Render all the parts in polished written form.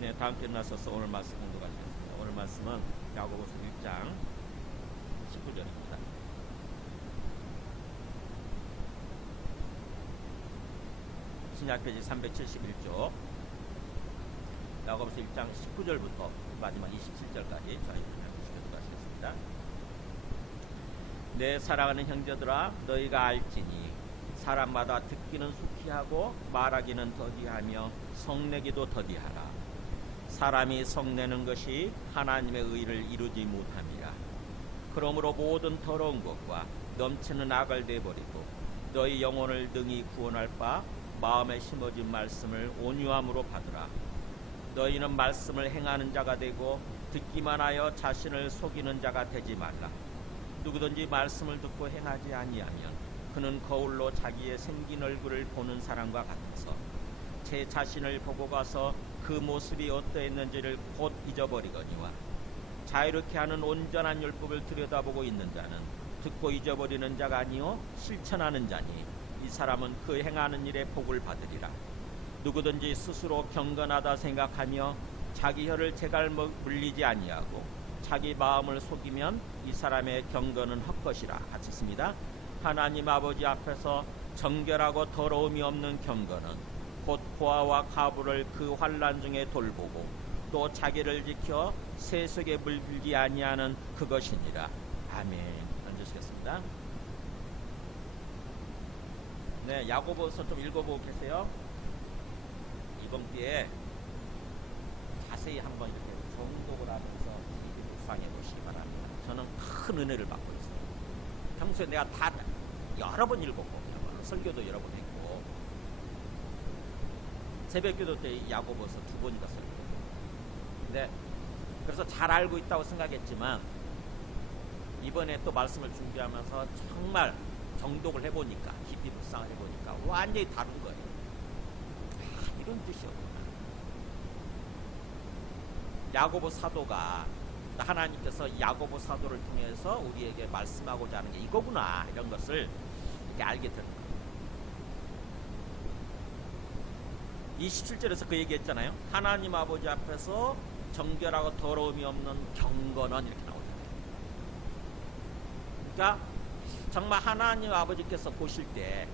네, 다음 주에 나서서 오늘 말씀 공부하시겠습니다. 오늘 말씀은 야고보서 1장 19절입니다. 신약pe지 371쪽 야고보서 1장 19절부터 마지막 27절까지 저희 보시도록 하시겠습니다. 내 사랑하는 형제들아, 너희가 알지니 사람마다 듣기는 속히 하고 말하기는 더디하며 성내기도 더디하라. 사람이 성내는 것이 하나님의 의를 이루지 못함이라. 그러므로 모든 더러운 것과 넘치는 악을 내버리고 너희 영혼을 능히 구원할 바 마음에 심어진 말씀을 온유함으로 받으라. 너희는 말씀을 행하는 자가 되고 듣기만 하여 자신을 속이는 자가 되지 말라. 누구든지 말씀을 듣고 행하지 아니하면 그는 거울로 자기의 생긴 얼굴을 보는 사람과 같아서 제 자신을 보고 가서 그 모습이 어떠했는지를 곧 잊어버리거니와 자유롭게 하는 온전한 율법을 들여다보고 있는 자는 듣고 잊어버리는 자가 아니요 실천하는 자니 이 사람은 그 행하는 일에 복을 받으리라. 누구든지 스스로 경건하다 생각하며 자기 혀를 제갈 물리지 아니하고 자기 마음을 속이면 이 사람의 경건은 헛것이라. 같이 씁니다. 하나님 아버지 앞에서 정결하고 더러움이 없는 경건은 곧 고아와 가부를 그 환난 중에 돌보고 또 자기를 지켜 세속에 물들지 아니하는 그것이니라. 아멘. 앉으시겠습니다. 네, 야고보서 좀 읽어보고 계세요. 이번 기회에 자세히 한번 이렇게 정독을 하면서 묵상해 보시기 바랍니다. 저는 큰 은혜를 받고 있어요. 평소에 내가 다 여러 번 읽었고 설교도 여러 번 했고 새벽기도 때 야고보서 2번이나 설교했고, 근데 그래서 잘 알고 있다고 생각했지만 이번에 또 말씀을 준비하면서 정말 정독을 해보니까 깊이 묵상을 해보니까 완전히 다른 거예요. 이런 뜻이었구나. 야고보 사도가 하나님께서 야고보 사도를 통해서 우리에게 말씀하고자 하는 게 이거구나, 이런 것을 이렇게 알게 되는 거예요. 27절에서 그 얘기했잖아요. 하나님 아버지 앞에서 정결하고 더러움이 없는 경건은 이렇게 나오잖아요. 그러니까 정말 하나님 아버지께서 보실 때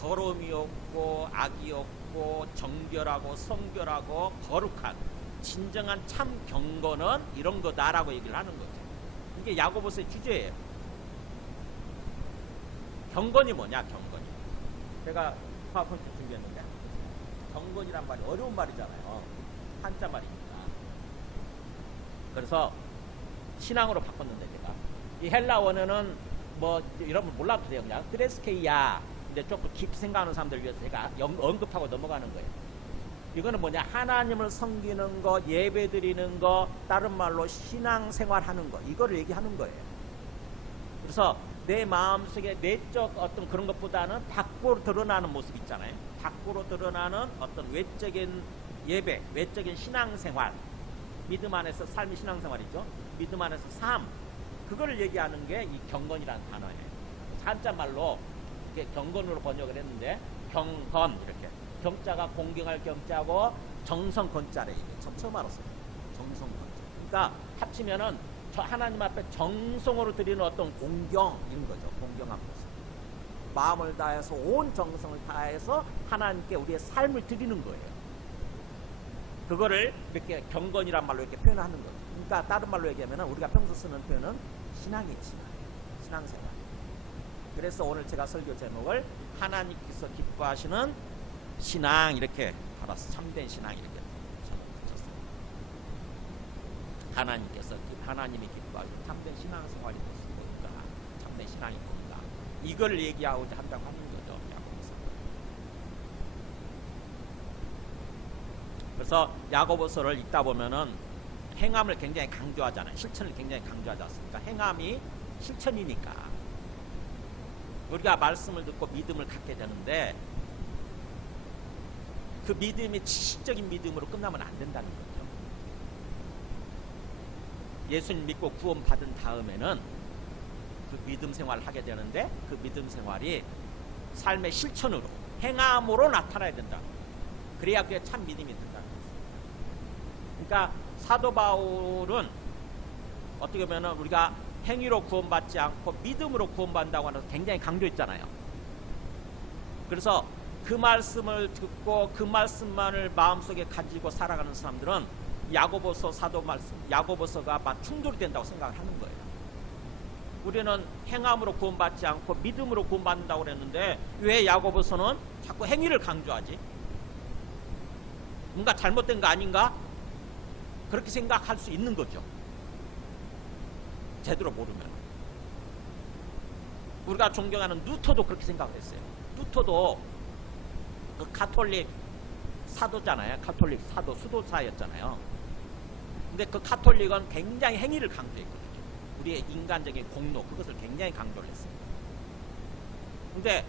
더러움이 없고 악이 없고 정결하고 성결하고 거룩한 진정한 참 경건은 이런 거다라고 얘기를 하는 거죠. 이게 야고보서의 주제예요. 경건이 뭐냐, 경건이. 제가 파워포인트 준비했는데 경건이란 말이 어려운 말이잖아요. 한자 말이니까. 그래서 신앙으로 바꿨는데 제가 이 헬라 원어는 뭐 여러분 몰라도 돼요. 그냥 그레스케이야. 근데 조금 깊이 생각하는 사람들을 위해서 제가 언급하고 넘어가는 거예요. 이거는 뭐냐, 하나님을 섬기는 거, 예배 드리는 거, 다른 말로 신앙생활하는 거, 이거를 얘기하는 거예요. 그래서 내 마음속에 내적 어떤 그런 것보다는 밖으로 드러나는 모습 있잖아요. 밖으로 드러나는 어떤 외적인 예배, 외적인 신앙생활, 믿음 안에서 삶이 신앙생활이죠. 믿음 안에서 삶, 그거를 얘기하는 게 이 경건이라는 단어예요. 한자말로 이렇게 경건으로 번역을 했는데 경건, 이렇게 경자가 공경할 경자고 정성 건자래. 이게 처음 알았어요. 정성 건자. 그러니까 합치면은 저 하나님 앞에 정성으로 드리는 어떤 공경, 이런 거죠. 공경한 모습. 마음을 다해서 온 정성을 다해서 하나님께 우리의 삶을 드리는 거예요. 그거를 이렇게 경건이란 말로 이렇게 표현하는 거죠. 그러니까 다른 말로 얘기하면 우리가 평소 쓰는 표현은 신앙이지, 신앙생활. 그래서 오늘 제가 설교 제목을 하나님께서 기뻐하시는 신앙, 이렇게 받았어. 참된 신앙, 이렇게 붙였어요. 하나님이 기뻐하시는 참된 신앙생활이 무엇인가, 참된 신앙이 뭔가, 이걸 얘기하고자 한다고 하는 거죠. 야고보서. 그래서 야고보서를 읽다 보면은 행함을 굉장히 강조하잖아요. 실천을 굉장히 강조하지 않습니까? 행함이 실천이니까 우리가 말씀을 듣고 믿음을 갖게 되는데 그 믿음이 지식적인 믿음으로 끝나면 안 된다는 거죠. 예수님 믿고 구원 받은 다음에는 그 믿음 생활을 하게 되는데 그 믿음 생활이 삶의 실천으로, 행함으로 나타나야 된다. 그래야 그게 참 믿음이 된다는 거죠. 그러니까 사도 바울은 어떻게 보면 우리가 행위로 구원받지 않고 믿음으로 구원받는다고 하면서 굉장히 강조했잖아요. 그래서 그 말씀을 듣고 그 말씀만을 마음속에 가지고 살아가는 사람들은 야고보서 사도 말씀, 야고보서가 막 충돌이 된다고 생각을 하는 거예요. 우리는 행함으로 구원받지 않고 믿음으로 구원받는다고 그랬는데 왜 야고보서는 자꾸 행위를 강조하지? 뭔가 잘못된 거 아닌가? 그렇게 생각할 수 있는 거죠. 제대로 모르면. 우리가 존경하는 루터도 그렇게 생각을 했어요. 루터도 그 가톨릭 사도잖아요. 가톨릭 사도, 수도사였잖아요. 근데 그 가톨릭은 굉장히 행위를 강조했거든요. 우리의 인간적인 공로, 그것을 굉장히 강조를 했어요. 근데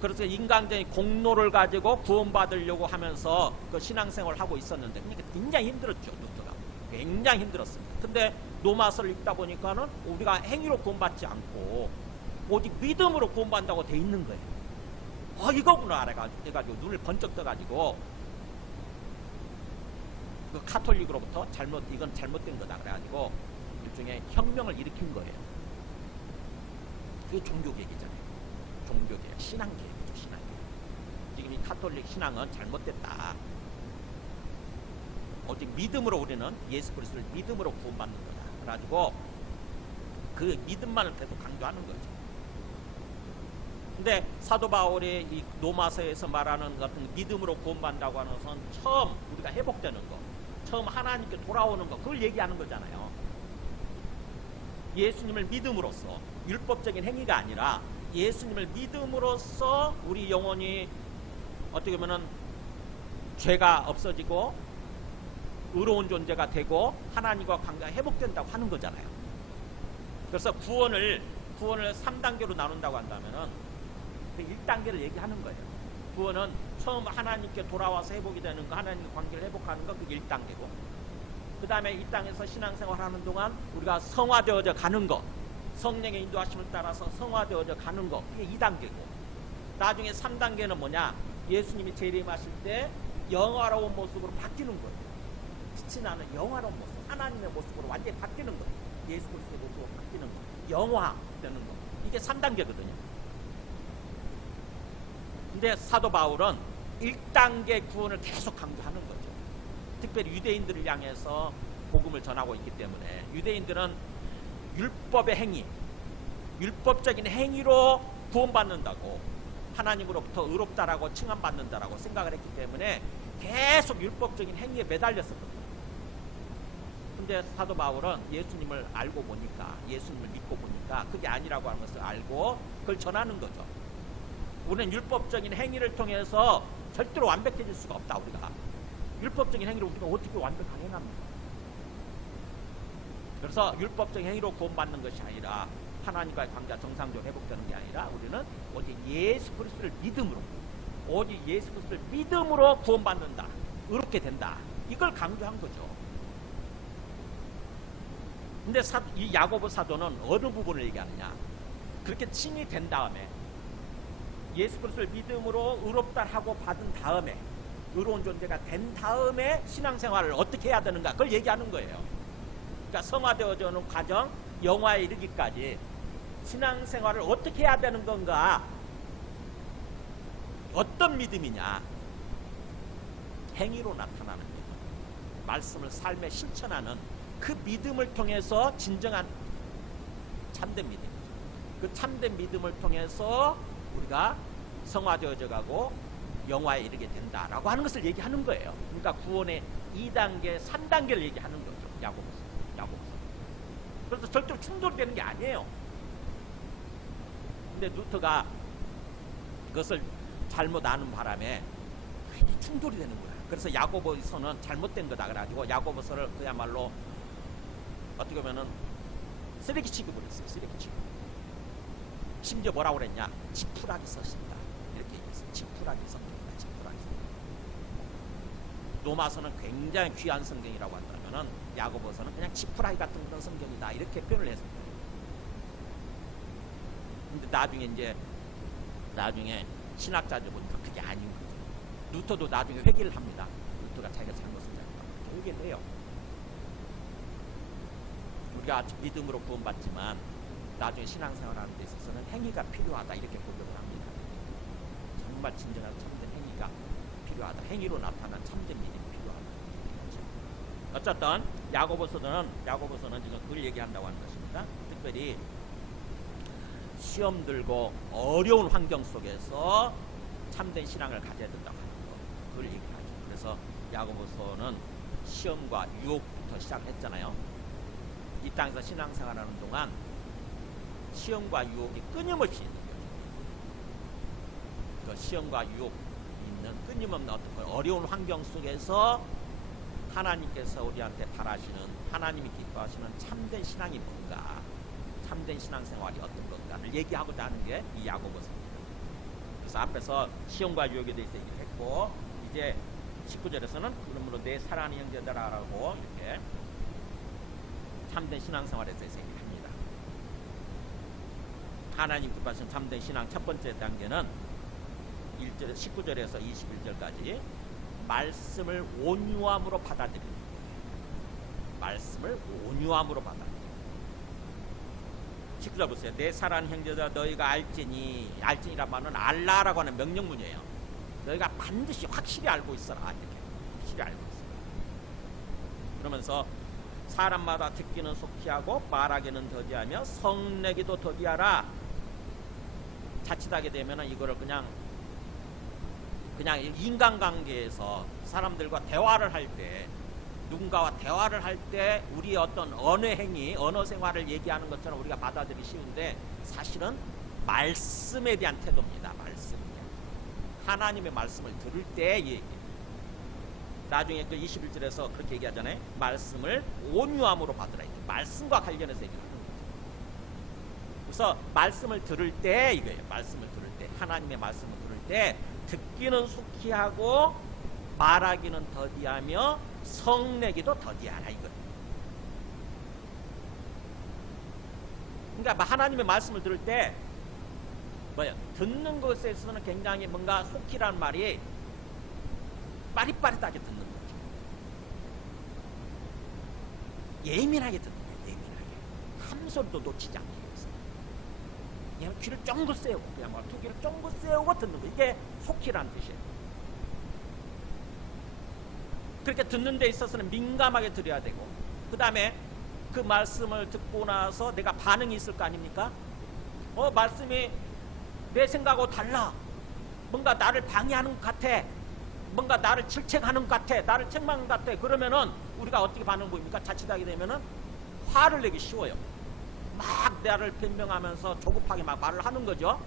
그래서 인간적인 공로를 가지고 구원받으려고 하면서 그 신앙생활을 하고 있었는데 그러니까 굉장히 힘들었죠. 루터가 굉장히 힘들었습니다. 근데 로마서를 읽다 보니까는 우리가 행위로 구원받지 않고 오직 믿음으로 구원받는다고 돼 있는 거예요. 이거구나 해가지고 눈을 번쩍 떠가지고 그 카톨릭으로부터 이건 잘못된 거다 그래가지고 일종의 혁명을 일으킨 거예요. 그게 종교개혁이잖아요. 종교개혁, 신앙개혁이죠. 신앙개혁. 지금 이 카톨릭 신앙은 잘못됐다. 오직 믿음으로 우리는 예수 그리스도를 믿음으로 구원받는 거다. 그래가지고 그 믿음만을 계속 강조하는 거죠. 근데 사도 바울이 이 로마서에서 말하는 같은 믿음으로 구원받는다고 하는 것은 처음 우리가 회복되는 거, 처음 하나님께 돌아오는 거, 그걸 얘기하는 거잖아요. 예수님을 믿음으로써 율법적인 행위가 아니라 예수님을 믿음으로써 우리 영혼이 어떻게 보면은 죄가 없어지고 의로운 존재가 되고 하나님과 관계가 회복된다고 하는 거잖아요. 그래서 구원을 3단계로 나눈다고 한다면은 1단계를 얘기하는 거예요. 구원은 처음 하나님께 돌아와서 회복이 되는 거, 하나님과 관계를 회복하는 거, 그게 1단계고 그 다음에 이 땅에서 신앙생활하는 동안 우리가 성화되어져 가는 거, 성령의 인도하심을 따라서 성화되어져 가는 거, 그게 2단계고 나중에 3단계는 뭐냐? 예수님이 재림하실 때 영화로운 모습으로 바뀌는 거예요. 빛이 나는 영화로운 모습, 하나님의 모습으로 완전히 바뀌는 거예요. 예수 그리스도의 모습으로 바뀌는 거, 영화되는 거, 이게 3단계거든요. 근데 사도 바울은 1단계 구원을 계속 강조하는 거죠. 특별히 유대인들을 향해서 복음을 전하고 있기 때문에 유대인들은 율법의 행위, 율법적인 행위로 구원받는다고 하나님으로부터 의롭다라고 칭함받는다라고 생각을 했기 때문에 계속 율법적인 행위에 매달렸었거든요. 근데 사도 바울은 예수님을 알고 보니까, 예수님을 믿고 보니까 그게 아니라고 하는 것을 알고 그걸 전하는 거죠. 우리는 율법적인 행위를 통해서 절대로 완벽해질 수가 없다. 우리가 율법적인 행위를 우리가 어떻게 완벽하게 행합니까? 그래서 율법적인 행위로 구원받는 것이 아니라 하나님과의 관계가 정상적으로 회복되는 게 아니라 우리는 오직 예수 그리스도를 믿음으로, 오직 예수 그리스도를 믿음으로 구원받는다, 의롭게 된다, 이걸 강조한 거죠. 근데 이 야고보 사도는 어느 부분을 얘기하느냐? 그렇게 칭이 된 다음에 예수 그리스도를 믿음으로 의롭다 하고 받은 다음에, 의로운 존재가 된 다음에 신앙생활을 어떻게 해야 되는가, 그걸 얘기하는 거예요. 그러니까 성화되어지는 과정, 영화에 이르기까지 신앙생활을 어떻게 해야 되는 건가, 어떤 믿음이냐? 행위로 나타나는 믿음, 말씀을 삶에 실천하는 그 믿음을 통해서 진정한 참된 믿음이죠. 그 참된 믿음을 통해서 우리가 성화되어져 가고 영화에 이르게 된다라고 하는 것을 얘기하는 거예요. 그러니까 구원의 2단계, 3단계를 얘기하는 거죠. 야고보서. 그래서 절대로 충돌되는 게 아니에요. 근데 루터가 그것을 잘못 아는 바람에 충돌이 되는 거야. 그래서 야고보서는 잘못된 거다 그래가지고 야고보서를 그야말로 어떻게 보면은 쓰레기 취급을 했어요. 쓰레기 취급. 심지어 뭐라고 그랬냐? 지푸라기 썼습니다. 이렇게 얘기했어요. 지푸라기 썼습니다. 지푸라기 썼습니다. 로마서는 굉장히 귀한 성경이라고 한다면은 야고보서는 그냥 지푸라기 같은 그런 성경이다, 이렇게 표현을 했습니다. 근데 나중에 신학자들 보니까 그게 아닌 거죠. 루터도 나중에 회개를 합니다. 루터가 자기가 잘못을 했다, 회개를 해요. 우리가 믿음으로 구원받지만 나중에 신앙생활하는 데 있어서는 행위가 필요하다 이렇게 고백을 합니다. 정말 진정한 참된 행위가 필요하다. 행위로 나타난 참된 믿음이 필요하다. 어쨌든 야고보서는 지금 그걸 얘기한다고 하는 것입니다. 특별히 시험 들고 어려운 환경 속에서 참된 신앙을 가져야 된다고 하는 거, 그걸 얘기하죠. 그래서 야고보서는 시험과 유혹부터 시작했잖아요. 이 땅에서 신앙생활하는 동안 시험과 유혹이 끊임없이 있는 거죠. 그 시험과 유혹이 있는 끊임없는 어떤 어려운 환경 속에서 하나님께서 우리한테 바라시는, 하나님이 기뻐하시는 참된 신앙이 뭔가, 참된 신앙생활이 어떤 건가를 얘기하고자 하는 게 이 야고보서입니다. 그래서 앞에서 시험과 유혹에 대해서 얘기했고, 이제 19절에서는 그러므로 내 사랑하는 형제들아라고 이렇게 참된 신앙생활에 대해서 얘기합니다. 하나님 기뻐하시는 참된 신앙 첫 번째 단계는 19절에서 21절까지 말씀을 온유함으로 받아들이는 거예요. 말씀을 온유함으로 받아들이는 거예요. 19절 보세요. 내 사랑하는 형제들아 너희가 알지니란 말은 알라라고 하는 명령문이에요. 너희가 반드시 확실히 알고 있어라. 이렇게 확실히 알고 있어라. 그러면서 사람마다 듣기는 속히 하고 말하기는 더디하며 성내기도 더디하라. 자칫하게 되면 이거를 그냥 인간관계에서 사람들과 대화를 할 때, 누군가와 대화를 할 때 우리의 어떤 언어 행위, 언어 생활을 얘기하는 것처럼 우리가 받아들이기 쉬운데 사실은 말씀에 대한 태도입니다. 말씀에 대한. 하나님의 말씀을 들을 때 얘기. 나중에 그 21절에서 그렇게 얘기하잖아요. 말씀을 온유함으로 받으라. 말씀과 관련해서 얘기하는 거예요. 그래서 말씀을 들을 때 이거예요. 말씀을 들을 때, 하나님의 말씀을 들을 때 듣기는 속히 하고 말하기는 더디하며 성내기도 더디하라 이거예요. 그러니까 하나님의 말씀을 들을 때 뭐예요? 듣는 것에 있어서는 굉장히 뭔가 속히라는 말이 빠릿빠릿하게 듣는 거죠. 예민하게 듣는 거예요. 예민하게. 한 소리도 놓치지 않기 위해서. 그냥 귀를 쫑긋 세우고, 그냥 뭐 두 귀를 쫑긋 세우고 듣는 거. 이게 속히라는 뜻이에요. 그렇게 듣는 데 있어서는 민감하게 들어야 되고, 그 다음에 그 말씀을 듣고 나서 내가 반응이 있을 거 아닙니까? 말씀이 내 생각하고 달라. 뭔가 나를 방해하는 것 같아. 뭔가 나를 질책하는 것 같아. 나를 책망하는 것 같아. 그러면은 우리가 어떻게 반응 보입니까? 자칫하게 되면은 화를 내기 쉬워요. 막 나를 변명하면서 조급하게 막 말을 하는 거죠.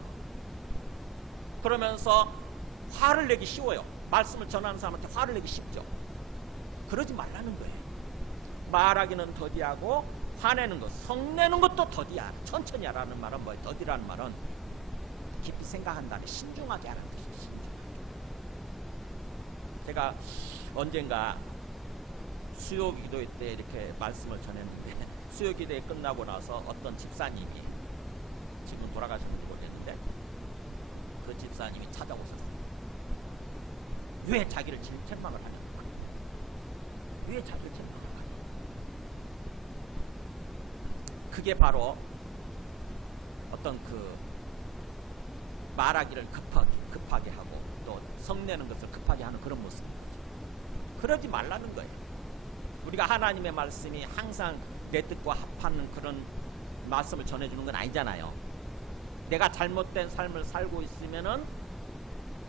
그러면서 화를 내기 쉬워요. 말씀을 전하는 사람한테 화를 내기 쉽죠. 그러지 말라는 거예요. 말하기는 더디하고 화내는 것, 성내는 것도 더디야. 천천히 하라는 말은 뭐예요? 더디라는 말은 깊이 생각한다는, 신중하게 하라는 뜻이에요. 제가 언젠가 수요 기도회 때 이렇게 말씀을 전했는데, 수요 기도회 끝나고 나서 어떤 집사님이, 지금 돌아가셨는지 모르겠는데 그 집사님이 찾아오셨어요. 왜 자기를 책망을 하냐? 왜 자기를 책망을 하냐? 그게 바로 어떤 그 말하기를 급하게 하고 또 성내는 것을 급하게 하는 그런 모습입니다. 그러지 말라는 거예요. 우리가 하나님의 말씀이 항상 내 뜻과 합하는 그런 말씀을 전해주는 건 아니잖아요. 내가 잘못된 삶을 살고 있으면은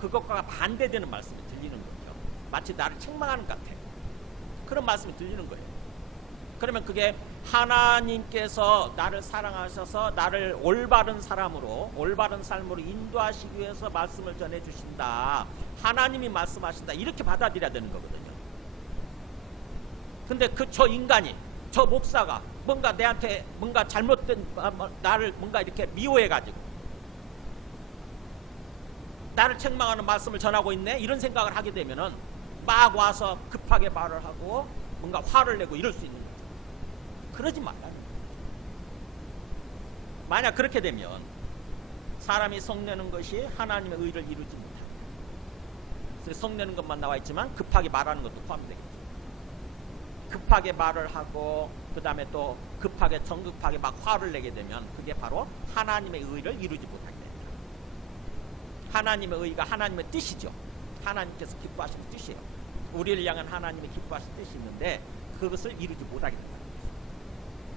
그것과 반대되는 말씀이 들리는 거죠. 마치 나를 책망하는 것 같아. 그런 말씀이 들리는 거예요. 그러면 그게 하나님께서 나를 사랑하셔서 나를 올바른 사람으로, 올바른 삶으로 인도하시기 위해서 말씀을 전해주신다. 하나님이 말씀하신다. 이렇게 받아들여야 되는 거거든요. 근데 저 인간이, 저 목사가 뭔가 내한테 뭔가 잘못된, 나를 뭔가 이렇게 미워해가지고 나를 책망하는 말씀을 전하고 있네? 이런 생각을 하게 되면은 막 와서 급하게 말을 하고 뭔가 화를 내고 이럴 수 있는 거죠. 그러지 말라는 거예요. 만약 그렇게 되면 사람이 성내는 것이 하나님의 의를 이루지 못합니다. 그래서 성내는 것만 나와 있지만 급하게 말하는 것도 포함되겠죠. 급하게 말을 하고 그 다음에 또 급하게 성급하게 막 화를 내게 되면 그게 바로 하나님의 의를 이루지 못하게 됩니다. 하나님의 의가 하나님의 뜻이죠. 하나님께서 기뻐하시는 뜻이에요. 우리를 향한 하나님의 기뻐하시는 뜻이 있는데 그것을 이루지 못하게 된다.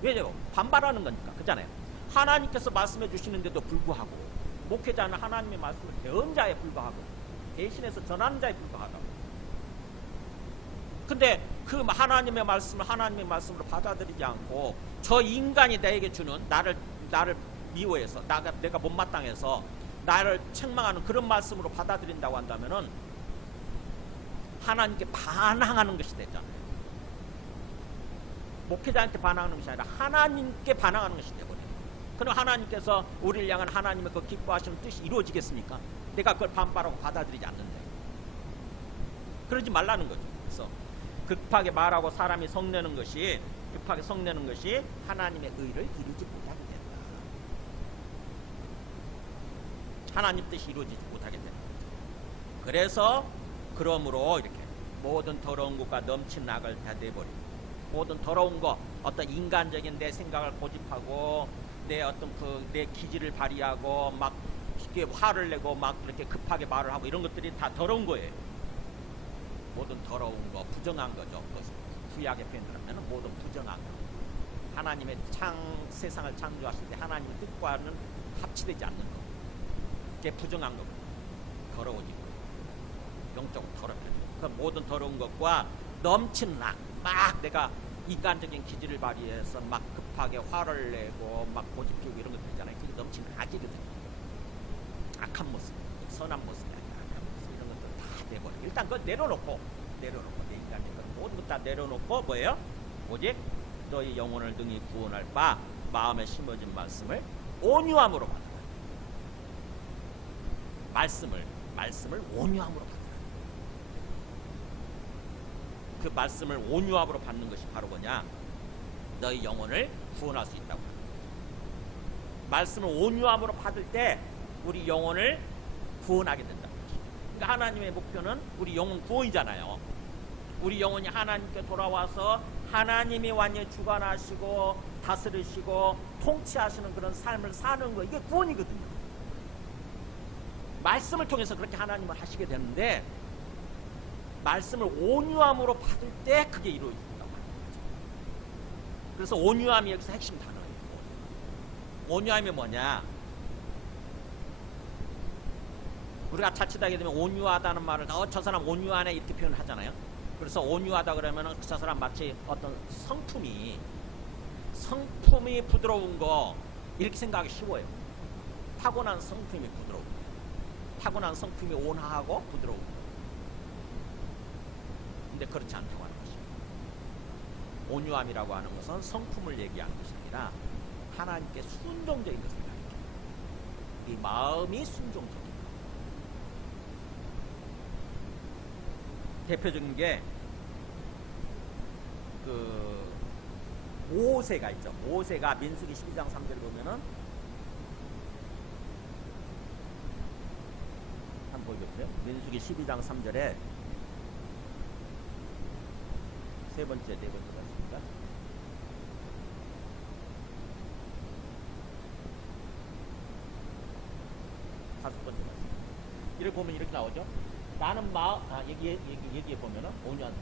왜냐면 반발하는 거니까. 그렇잖아요. 하나님께서 말씀해 주시는데도 불구하고 목회자는 하나님의 말씀을 배운 자에 불과하고 대신해서 전하는 자에 불과하다고. 근데 그 하나님의 말씀으로 받아들이지 않고 저 인간이 나에게 주는 나를 미워해서 내가 못마땅해서 나를 책망하는 그런 말씀으로 받아들인다고 한다면은 하나님께 반항하는 것이 되잖아요. 목회자한테 반항하는 것이 아니라 하나님께 반항하는 것이 되거든요. 그럼 하나님께서 우리를 향한 하나님의 그 기뻐하시는 뜻이 이루어지겠습니까? 내가 그걸 반발하고 받아들이지 않는데. 그러지 말라는 거죠. 그래서 급하게 말하고 사람이 성내는 것이 하나님의 의를 이루지 못하게 된다. 하나님 뜻이 이루어지지 못하게 된다. 그래서 그러므로 이렇게 모든 더러운 것과 넘친 악을 다 내버리고 모든 더러운 것, 어떤 인간적인 내 생각을 고집하고 내 어떤 내 기질을 발휘하고 막 쉽게 화를 내고 막 그렇게 급하게 말을 하고 이런 것들이 다 더러운 거예요. 모든 더러운 거, 부정한 거죠. 구약의 표현을 하면 모든 부정한 거. 하나님의 세상을 창조하실 때 하나님의 뜻과는 합치되지 않는 거. 그게 부정한 거고 더러워지고 영적으로 더럽혀지고 그 모든 더러운 것과 넘치는 악, 막 내가 인간적인 기질을 발휘해서 막 급하게 화를 내고 막 고집피우고 이런 것들 있잖아요. 그게 넘치는 악이거든요. 악한 모습, 선한 모습이 아니라 악한 모습 이런 것들 다 내버리고 일단 그걸 내려놓고 내 인간적인 것 모든 것 다 내려놓고 뭐예요? 오직 너희 영혼을 등이 구원할 바 마음에 심어진 말씀을 온유함으로 받으라. 말씀을 온유함으로 받으라. 그 말씀을 온유함으로 받는 것이 바로 뭐냐? 너희 영혼을 구원할 수 있다고. 말씀을 온유함으로 받을 때 우리 영혼을 구원하게 된다. 그러니까 하나님의 목표는 우리 영혼 구원이잖아요. 우리 영혼이 하나님께 돌아와서 하나님이 완전히 주관하시고 다스리시고 통치하시는 그런 삶을 사는 거, 이게 구원이거든요. 말씀을 통해서 그렇게 하나님을 하시게 되는데 말씀을 온유함으로 받을 때 그게 이루어진다고 하는 거죠. 그래서 온유함이 여기서 핵심 단어예요. 온유함이 뭐냐? 우리가 자칫하게 되면 온유하다는 말을 저 사람 온유하네 이렇게 표현하잖아요. 그래서 온유하다 그러면은 저 사람 마치 어떤 성품이 부드러운 거 이렇게 생각하기 쉬워요. 타고난 성품이 부드러운 거. 타고난 성품이 온화하고 부드러운 거. 근데 그렇지 않다고 하는 것입니다. 온유함이라고 하는 것은 성품을 얘기하는 것이 아니라 하나님께 순종적인 것을 가리켜요. 이 마음이 순종적인 것. 대표적인 게 모세가 있죠. 모세가 민수기 12장 3절에 보면은 한번 보여주세요. 민수기 12장 3절에 세 번째, 네 번째가 있습니다. 다섯 번째가 있습니다. 이를 보면 이렇게 나오죠. 나는 얘기해 보면은 온유한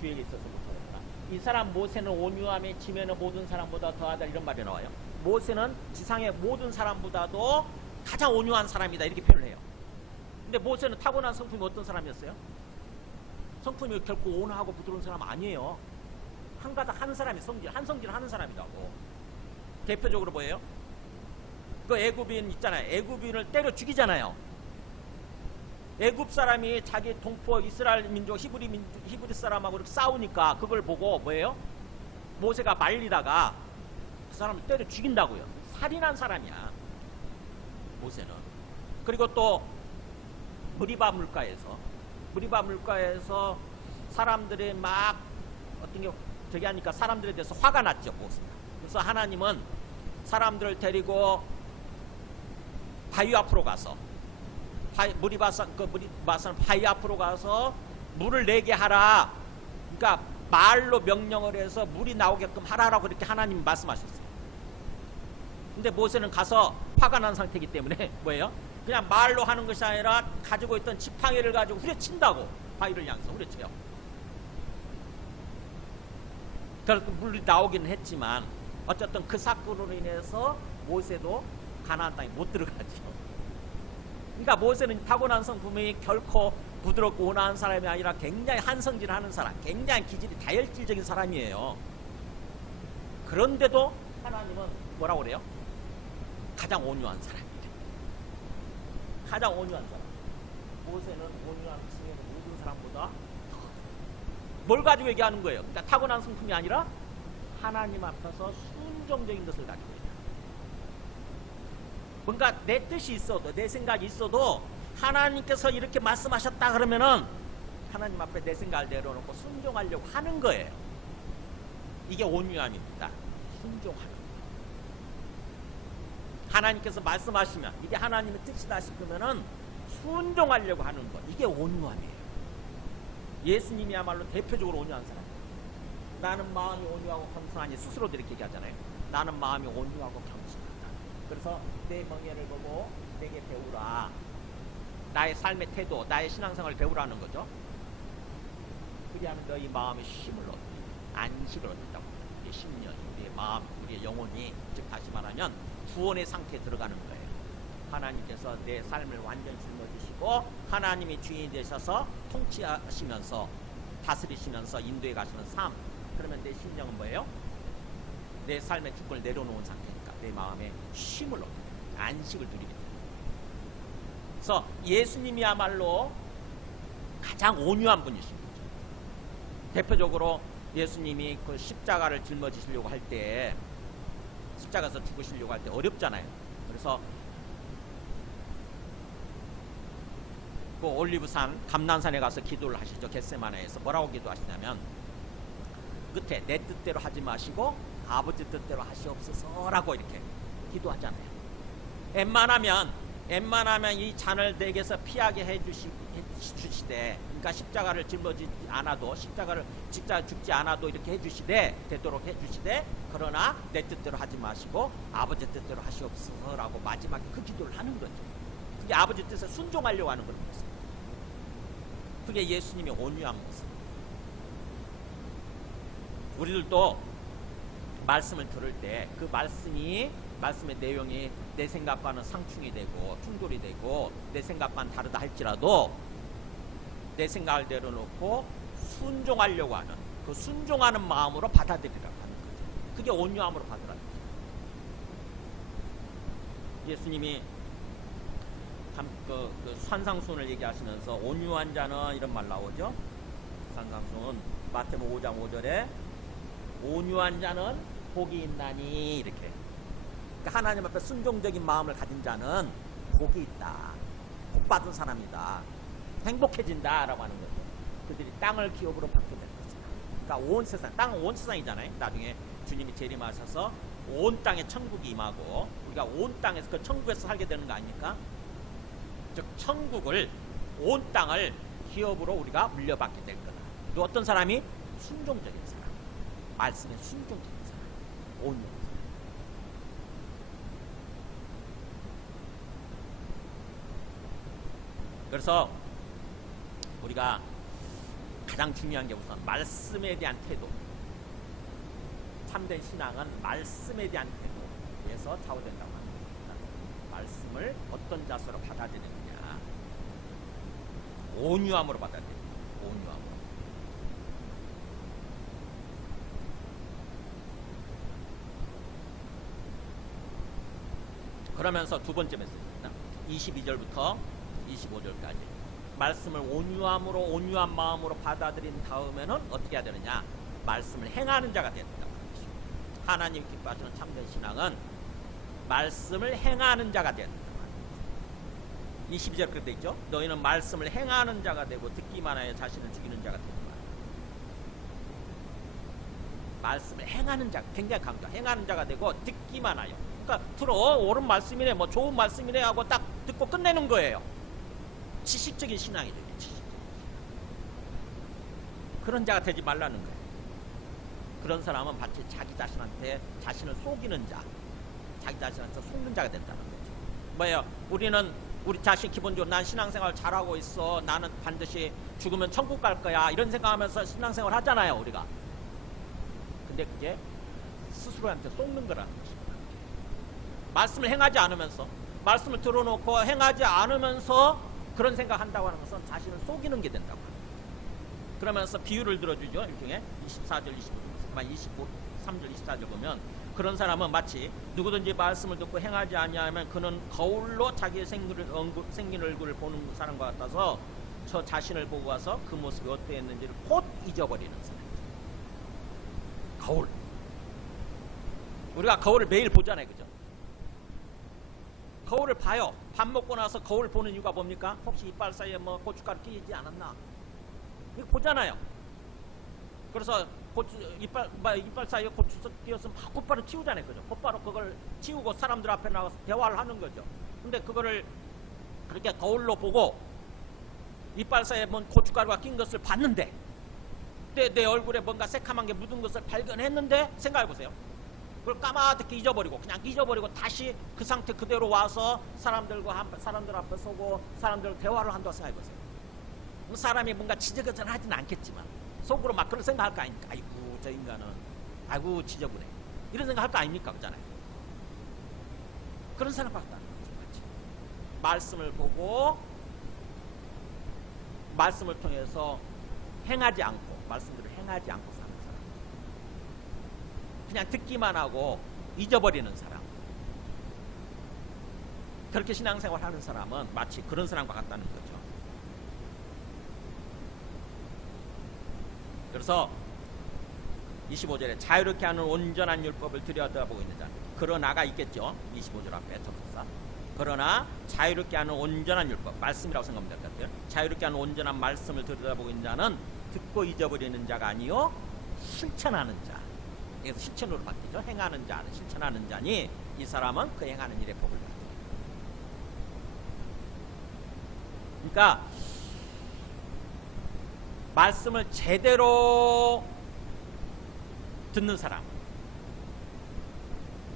주에게 있어서 못하겠다. 이 사람 모세는 온유함에 지면의 모든 사람보다 더하다 이런 말이 나와요. 모세는 지상의 모든 사람보다도 가장 온유한 사람이다 이렇게 표현을 해요. 근데 모세는 타고난 성품이 어떤 사람이었어요? 성품이 결코 온화하고 부드러운 사람 아니에요. 한 사람이 성질 하는 사람이라고. 대표적으로 뭐예요? 그 애굽인 있잖아요. 애굽인을 때려 죽이잖아요. 애굽 사람이 자기 동포 이스라엘 민족 히브리 사람하고 이렇게 싸우니까 그걸 보고 뭐예요? 모세가 말리다가 그 사람을 때려 죽인다고요. 살인한 사람이야 모세는. 그리고 또 무리바 물가에서 사람들이 막 어떤 게 저기 하니까 사람들에 대해서 화가 났죠 모세가. 그래서 하나님은 사람들을 데리고 바위 앞으로 가서 무리바산 바위 앞으로 가서 물을 내게 하라. 그러니까 말로 명령을 해서 물이 나오게끔 하라라고 이렇게 하나님이 말씀하셨어요. 근데 모세는 가서 화가 난 상태이기 때문에 뭐예요? 그냥 말로 하는 것이 아니라 가지고 있던 지팡이를 가지고 후려친다고. 바위를 향해서 후려쳐요. 그래서 물이 나오기는 했지만 어쨌든 그 사건으로 인해서 모세도 가나안 땅에 못 들어가죠. 그러니까 모세는 타고난 성품이 결코 부드럽고 온화한 사람이 아니라 굉장히 한성질하는 사람, 굉장히 기질이 다혈질적인 사람이에요. 그런데도 하나님은 뭐라고 그래요? 가장 온유한 사람이에요. 가장 온유한 사람. 모세는 온유한 층에는 모든 사람보다 뭘 가지고 얘기하는 거예요? 그러니까 타고난 성품이 아니라 하나님 앞에서 순종적인 것을 가지고 있다. 뭔가 내 뜻이 있어도 내 생각이 있어도 하나님께서 이렇게 말씀하셨다 그러면은 하나님 앞에 내 생각을 내려놓고 순종하려고 하는 거예요. 이게 온유함입니다. 순종하는 거. 하나님께서 말씀하시면 이게 하나님의 뜻이다 싶으면은 순종하려고 하는 거. 이게 온유함이에요. 예수님이야말로 대표적으로 온유한 사람이에요. 나는 마음이 온유하고 겸손하니 스스로도 이렇게 얘기하잖아요. 나는 마음이 온유하고 겸손하다. 그래서 내 멍에를 보고 내게 배우라. 나의 삶의 태도, 나의 신앙생활을 배우라는 거죠. 그리하면 너희 마음의 쉼을 얻고 안식을 얻는다고. 우리의 심령, 우리의 마음, 우리의 영혼이 즉 다시 말하면 구원의 상태에 들어가는 거예요. 하나님께서 내 삶을 완전히 짊어지시고 하나님이 주인이 되셔서 통치하시면서 다스리시면서 인도해 가시는 삶. 그러면 내 심령은 뭐예요? 내 삶의 주권을 내려놓은 상태니까 내 마음에 쉼을 얻고 안식을 누리게 됩니다. 그래서 예수님이야말로 가장 온유한 분이신 거죠. 대표적으로 예수님이 그 십자가를 짊어지시려고 할 때, 십자가에서 죽으시려고 할 때 어렵잖아요. 그래서 그 올리브산 감난산에 가서 기도를 하시죠. 겟세마네에서 뭐라고 기도하시냐면 끝에 내 뜻대로 하지 마시고 아버지 뜻대로 하시옵소서라고 이렇게 기도하잖아요. 웬만하면 이 잔을 내게서 피하게 해주시되, 그러니까 십자가를 짊어지지 않아도, 십자가 죽지 않아도 이렇게 해주시되, 되도록 해주시되, 그러나 내 뜻대로 하지 마시고 아버지 뜻대로 하시옵소서라고 마지막에 그 기도를 하는 거죠. 그게 아버지 뜻에 순종하려고 하는 거는 것입니다. 그게 예수님의 온유한 모습. 우리들도 말씀을 들을 때 그 말씀의 내용이 내 생각과는 상충이 되고 충돌이 되고 내 생각과는 다르다 할지라도 내 생각을 내려놓고 순종하려고 하는 그 순종하는 마음으로 받아들이라고 하는 거죠. 그게 온유함으로 받으라는 거죠. 예수님이 그 산상수훈을 얘기하시면서 온유한 자는 이런 말 나오죠. 산상수훈 마태복음 5장 5절에 온유한 자는 복이 있나니 이렇게. 그러니까 하나님 앞에 순종적인 마음을 가진 자는 복이 있다. 복 받은 사람이다. 행복해진다 라고 하는 거죠. 그들이 땅을 기업으로 받게 될 것이다. 그러니까 온 세상, 땅은 온 세상이잖아요. 나중에 주님이 재림하셔서 온 땅에 천국이 임하고 우리가 온 땅에서 그 천국에서 살게 되는 거 아닙니까? 즉 천국을, 온 땅을 기업으로 우리가 물려받게 될 거다. 또 어떤 사람이? 순종적인 사람, 말씀에 순종적인 사람, 온유한 사람. 그래서 우리가 가장 중요한 게 우선 말씀에 대한 태도. 참된 신앙은 말씀에 대한 태도에서 좌우된다고 합니다. 말씀을 어떤 자세로 받아들이느냐. 온유함으로 받아들입니다. 온유함으로. 그러면서 두 번째 메시지입니다. 22절부터 25절까지 말씀을 온유함으로, 온유한 마음으로 받아들인 다음에는 어떻게 해야 되느냐? 말씀을 행하는 자가 된다고 하죠. 하나님 기뻐하시는 참된 신앙은 말씀을 행하는 자가 된다고 하죠. 22절 그렇게 돼 있죠. 너희는 말씀을 행하는 자가 되고 듣기만 하여 자신을 죽이는 자가 된다. 말씀을 행하는 자, 굉장히 강조. 행하는 자가 되고 듣기만 하여. 그러니까 들어, 옳은 말씀이네, 뭐 좋은 말씀이네 하고 딱 듣고 끝내는 거예요. 지식적인 신앙이죠. 지식적인 신앙. 그런 자가 되지 말라는 거예요. 그런 사람은 마치 자기 자신한테 자신을 속이는 자, 자기 자신한테 속는 자가 된다는 거죠. 뭐예요? 우리는 우리 자신 기본적으로 난 신앙생활 잘하고 있어, 나는 반드시 죽으면 천국 갈 거야, 이런 생각하면서 신앙생활 하잖아요, 우리가. 근데 그게 스스로한테 속는 거라는 것입니다. 말씀을 행하지 않으면서, 말씀을 들어놓고 행하지 않으면서 그런 생각한다고 하는 것은 자신을 속이는 게 된다고 합니다. 그러면서 비유를 들어주죠. 일종의 24절, 23절, 24절 보면 그런 사람은 마치 누구든지 말씀을 듣고 행하지 아니하면 그는 거울로 자기의 생긴 얼굴을 보는 사람과 같아서 저 자신을 보고 와서 그 모습이 어떠했는지를 곧 잊어버리는 사람이죠. 거울. 우리가 거울을 매일 보잖아요, 그죠? 거울을 봐요. 밥 먹고 나서 거울 보는 이유가 뭡니까? 혹시 이빨 사이에 뭐 고춧가루 끼지 않았나? 이거 보잖아요. 그래서 이빨 사이에 고추 끼었으면 곧바로 치우잖아요, 그죠? 곧바로 그걸 치우고 사람들 앞에 나가서 대화를 하는 거죠. 근데 그거를 그렇게 거울로 보고 이빨 사이에 뭔 고춧가루가 낀 것을 봤는데, 내 얼굴에 뭔가 새카만 게 묻은 것을 발견했는데, 생각해보세요. 그걸 까마득히 잊어버리고, 그냥 잊어버리고 다시 그 상태 그대로 와서 사람들 앞에 서고 사람들과 대화를 한다고 생각해보세요. 사람이 뭔가 지저귀전 하진 않겠지만 속으로 막 그런 생각할 거 아닙니까? 아이고 저 인간은 아이고 지저분해, 이런 생각할 거 아닙니까? 그잖아요. 그런 사람 같다는 거죠. 말씀을 보고 말씀을 통해서 행하지 않고, 말씀대로 행하지 않고 사는 사람, 그냥 듣기만 하고 잊어버리는 사람, 그렇게 신앙생활 하는 사람은 마치 그런 사람과 같다는 거죠. 그래서 25절에 자유롭게 하는 온전한 율법을 들여다보고 있는 자, 그러나가 있겠죠. 25절 앞에 접속사. 그러나 자유롭게 하는 온전한 율법, 말씀이라고 생각하면 될 것 같아요. 자유롭게 하는 온전한 말씀을 들여다보고 있는 자는 듣고 잊어버리는 자가 아니요 실천하는 자. 그래서 실천으로 바뀌죠. 행하는 자는 실천하는 자니 이 사람은 그 행하는 일에 복을 받습니다. 그러니까 말씀을 제대로 듣는 사람,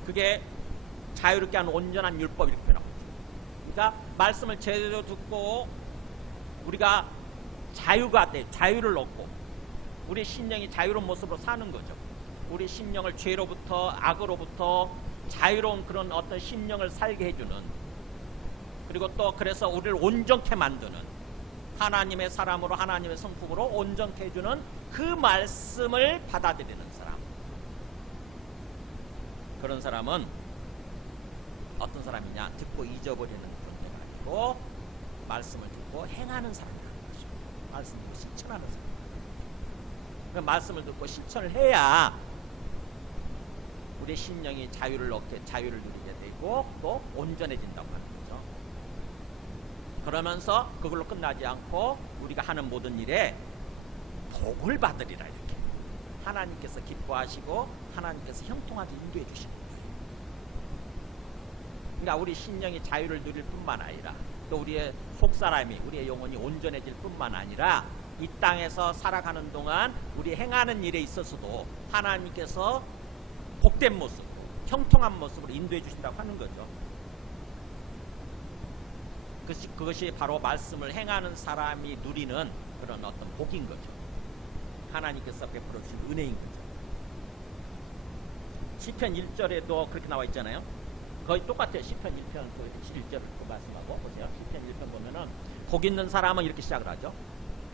그게 자유롭게 하는 온전한 율법, 이렇게 표현하고 있죠. 그러니까 말씀을 제대로 듣고 우리가 자유가 돼, 자유를 얻고 우리 심령이 자유로운 모습으로 사는 거죠. 우리 심령을 죄로부터, 악으로부터 자유로운 그런 어떤 심령을 살게 해주는, 그리고 또 그래서 우리를 온전케 만드는, 하나님의 사람으로, 하나님의 성품으로 온전케 해주는 그 말씀을 받아들이는 사람, 그런 사람은 어떤 사람이냐? 듣고 잊어버리는 그런 데가 아니고 말씀을 듣고 행하는 사람이라는 것이죠. 말씀을 듣고 실천하는 사람. 그러니까 말씀을 듣고 실천을 해야 우리의 심령이 자유를 얻게, 자유를 누리게 되고 또 온전해진다고 하는 거죠. 그러면서 그걸로 끝나지 않고 우리가 하는 모든 일에 복을 받으리라, 이렇게 하나님께서 기뻐하시고 하나님께서 형통하게 인도해 주시는 거예요. 그러니까 우리 심령이 자유를 누릴 뿐만 아니라 또 우리의 속사람이, 우리의 영혼이 온전해질 뿐만 아니라 이 땅에서 살아가는 동안 우리 행하는 일에 있어서도 하나님께서 복된 모습, 형통한 모습으로 인도해 주신다고 하는 거죠. 그것이 바로 말씀을 행하는 사람이 누리는 그런 어떤 복인 거죠. 하나님께서 베풀어 주신 은혜인 거죠. 시편 1절에도 그렇게 나와 있잖아요. 거의 똑같아요. 시편 1편 1절을 말씀하고 보세요. 시편 1편 보면은 복 있는 사람은 이렇게 시작을 하죠.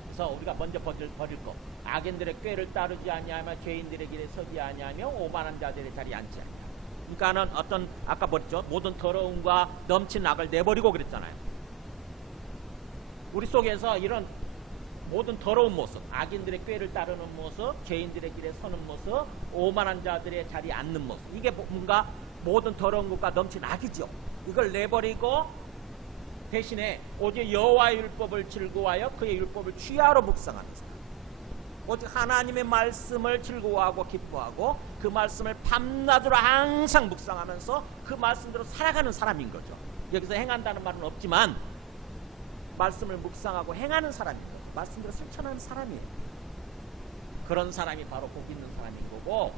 그래서 우리가 먼저 버릴 거, 악인들의 꾀를 따르지 아니하며 죄인들의 길에 서지 아니하며 오만한 자들의 자리에 앉지 아니하며. 그러니까는 어떤, 아까 뭐랬죠? 모든 더러움과 넘친 악을 내버리고 그랬잖아요. 우리 속에서 이런 모든 더러운 모습, 악인들의 꾀를 따르는 모습, 죄인들의 길에 서는 모습, 오만한 자들의 자리에 앉는 모습, 이게 뭔가 모든 더러운 것과 넘친 악이죠. 이걸 내버리고 대신에 오직 여호와의 율법을 즐거워하여 그의 율법을 취하로 묵상하는 사람, 오직 하나님의 말씀을 즐거워하고 기뻐하고 그 말씀을 밤낮으로 항상 묵상하면서 그 말씀대로 살아가는 사람인 거죠. 여기서 행한다는 말은 없지만 말씀을 묵상하고 행하는 사람인 거죠. 말씀대로 실천하는 사람이에요. 그런 사람이 바로 복 있는 사람인 거고,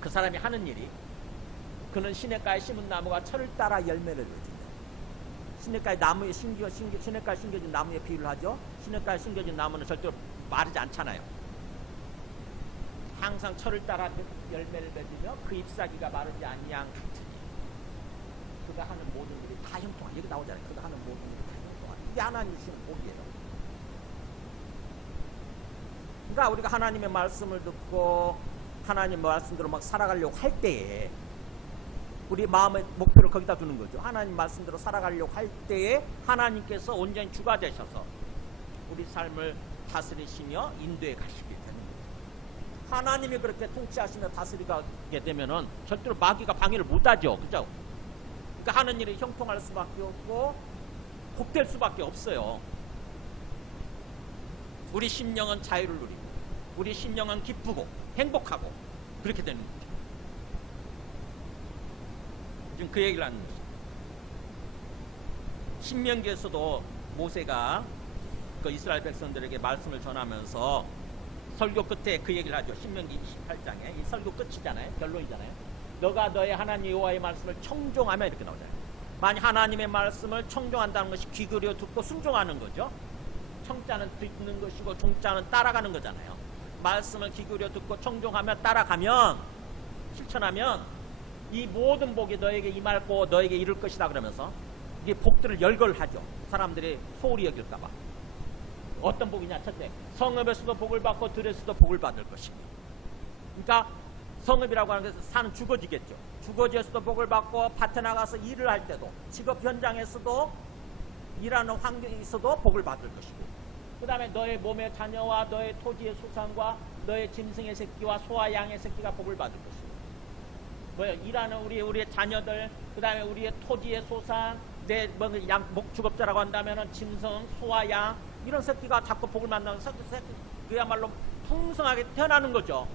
그 사람이 하는 일이, 그는 시냇가에 심은 나무가 철을 따라 열매를 맺는다. 시냇가에 나무에 시냇가에 심겨진 나무에 비유를 하죠. 시냇가에 심겨진 나무는 절대로 마르지 않잖아요. 항상 철을 따라 열매를 맺으며 그 잎사귀가 마르지 아니한 같으니 그가 하는 모든 일이 다 형통한, 여기 나오잖아요. 그가 하는 모든 일이 다 형통한. 이게 하나님 주시는 복이에요. 그러니까 우리가 하나님의 말씀을 듣고 하나님 말씀대로 막 살아가려고 할 때에 우리 마음의 목표를 거기다 두는 거죠. 하나님 말씀대로 살아가려고 할 때에 하나님께서 온전히 주가 되셔서 우리 삶을 다스리시며 인도해 가시게 되는 거죠. 하나님이 그렇게 통치하시며 다스리게 되면은 절대로 마귀가 방해를 못하죠. 그죠? 그러니까 하는 일이 형통할 수밖에 없고 복될 수밖에 없어요. 우리 심령은 자유를 누리고 우리 심령은 기쁘고 행복하고 그렇게 되는 거죠. 지금 그 얘기를 하는 거죠. 신명기에서도 모세가 그 이스라엘 백성들에게 말씀을 전하면서 설교 끝에 그 얘기를 하죠. 신명기 28장에 이 설교 끝이잖아요. 결론이잖아요. 너가 너의 하나님 여호와의 말씀을 청종하며 이렇게 나오잖아요. 만약 하나님의 말씀을 청종한다는 것이 귀 기울여 듣고 순종하는 거죠. 청자는 듣는 것이고 종자는 따라가는 거잖아요. 말씀을 귀 기울여 듣고 청종하며 따라가면 실천하면 이 모든 복이 너에게 임하고 너에게 이룰 것이다 그러면서 이 복들을 열거하죠. 사람들이 소홀히 여길까봐. 어떤 복이냐? 첫째, 성읍에서도 복을 받고 들에서도 복을 받을 것이며. 그러니까 성읍이라고 하는 것은 사는 주거지겠죠. 주거지에서도 복을 받고 밭에 나가서 일을 할 때도 직업 현장에서도 일하는 환경에서도 복을 받을 것이고, 그 다음에 너의 몸의 자녀와 너의 토지의 소산과 너의 짐승의 새끼와 소와 양의 새끼가 복을 받을 것이고, 뭐요? 일하는 우리의 자녀들, 그 다음에 우리의 토지의 소산, 내 목축업자라고 한다면은 짐승, 소와 양 이런 새끼가 자꾸 복을 만나는 새끼 그야말로 풍성하게 태어나는 거죠.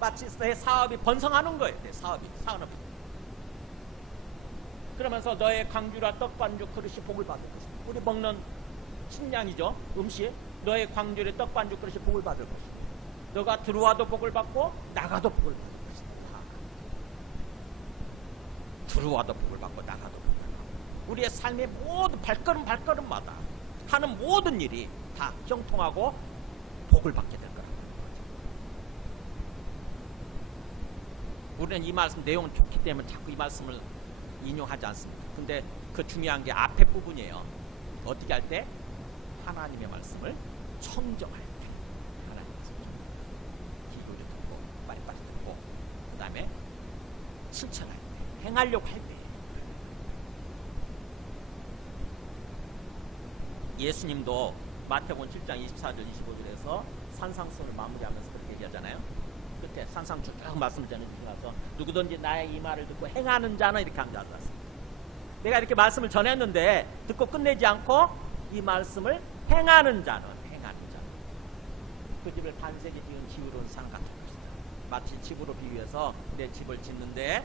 마치 내 사업이 번성하는 거예요. 내 사업이 산업. 그러면서 너의 광주라 떡반죽 그릇이 복을 받을 것이다. 우리 먹는 식량이죠. 음식. 너의 광주의 떡반죽 그릇이 복을 받을 것이다. 너가 들어와도 복을 받고 나가도 복을 받을 것이다. 들어와도 복을 받고 나가도 복을 받고 우리의 삶의 모든 발걸음마다 하는 모든 일이 다 형통하고 복을 받게 될 거라는 거죠. 우리는 이 말씀 내용은 좋기 때문에 자꾸 이 말씀을 인용하지 않습니다. 근데 그 중요한 게 앞에 부분이에요. 어떻게 할 때? 하나님의 말씀을 청정할 때. 듣고 빨리빨리 듣고 그 다음에 실천할 때, 행하려고 할 때. 예수님도 마태복음 7장 24절 25절에서 산상수훈을 마무리하면서 그렇게 얘기하잖아요. 끝에 산상 쭉 말씀을 전해주시고 나서 누구든지 나의 이 말을 듣고 행하는 자는 이렇게 하는 줄 알았습니다. 내가 이렇게 말씀을 전했는데 듣고 끝내지 않고 이 말씀을 행하는 자는 그 집을 반세기 지은 지으로는 산 같은 것이다. 마치 집으로 비유해서 내 집을 짓는데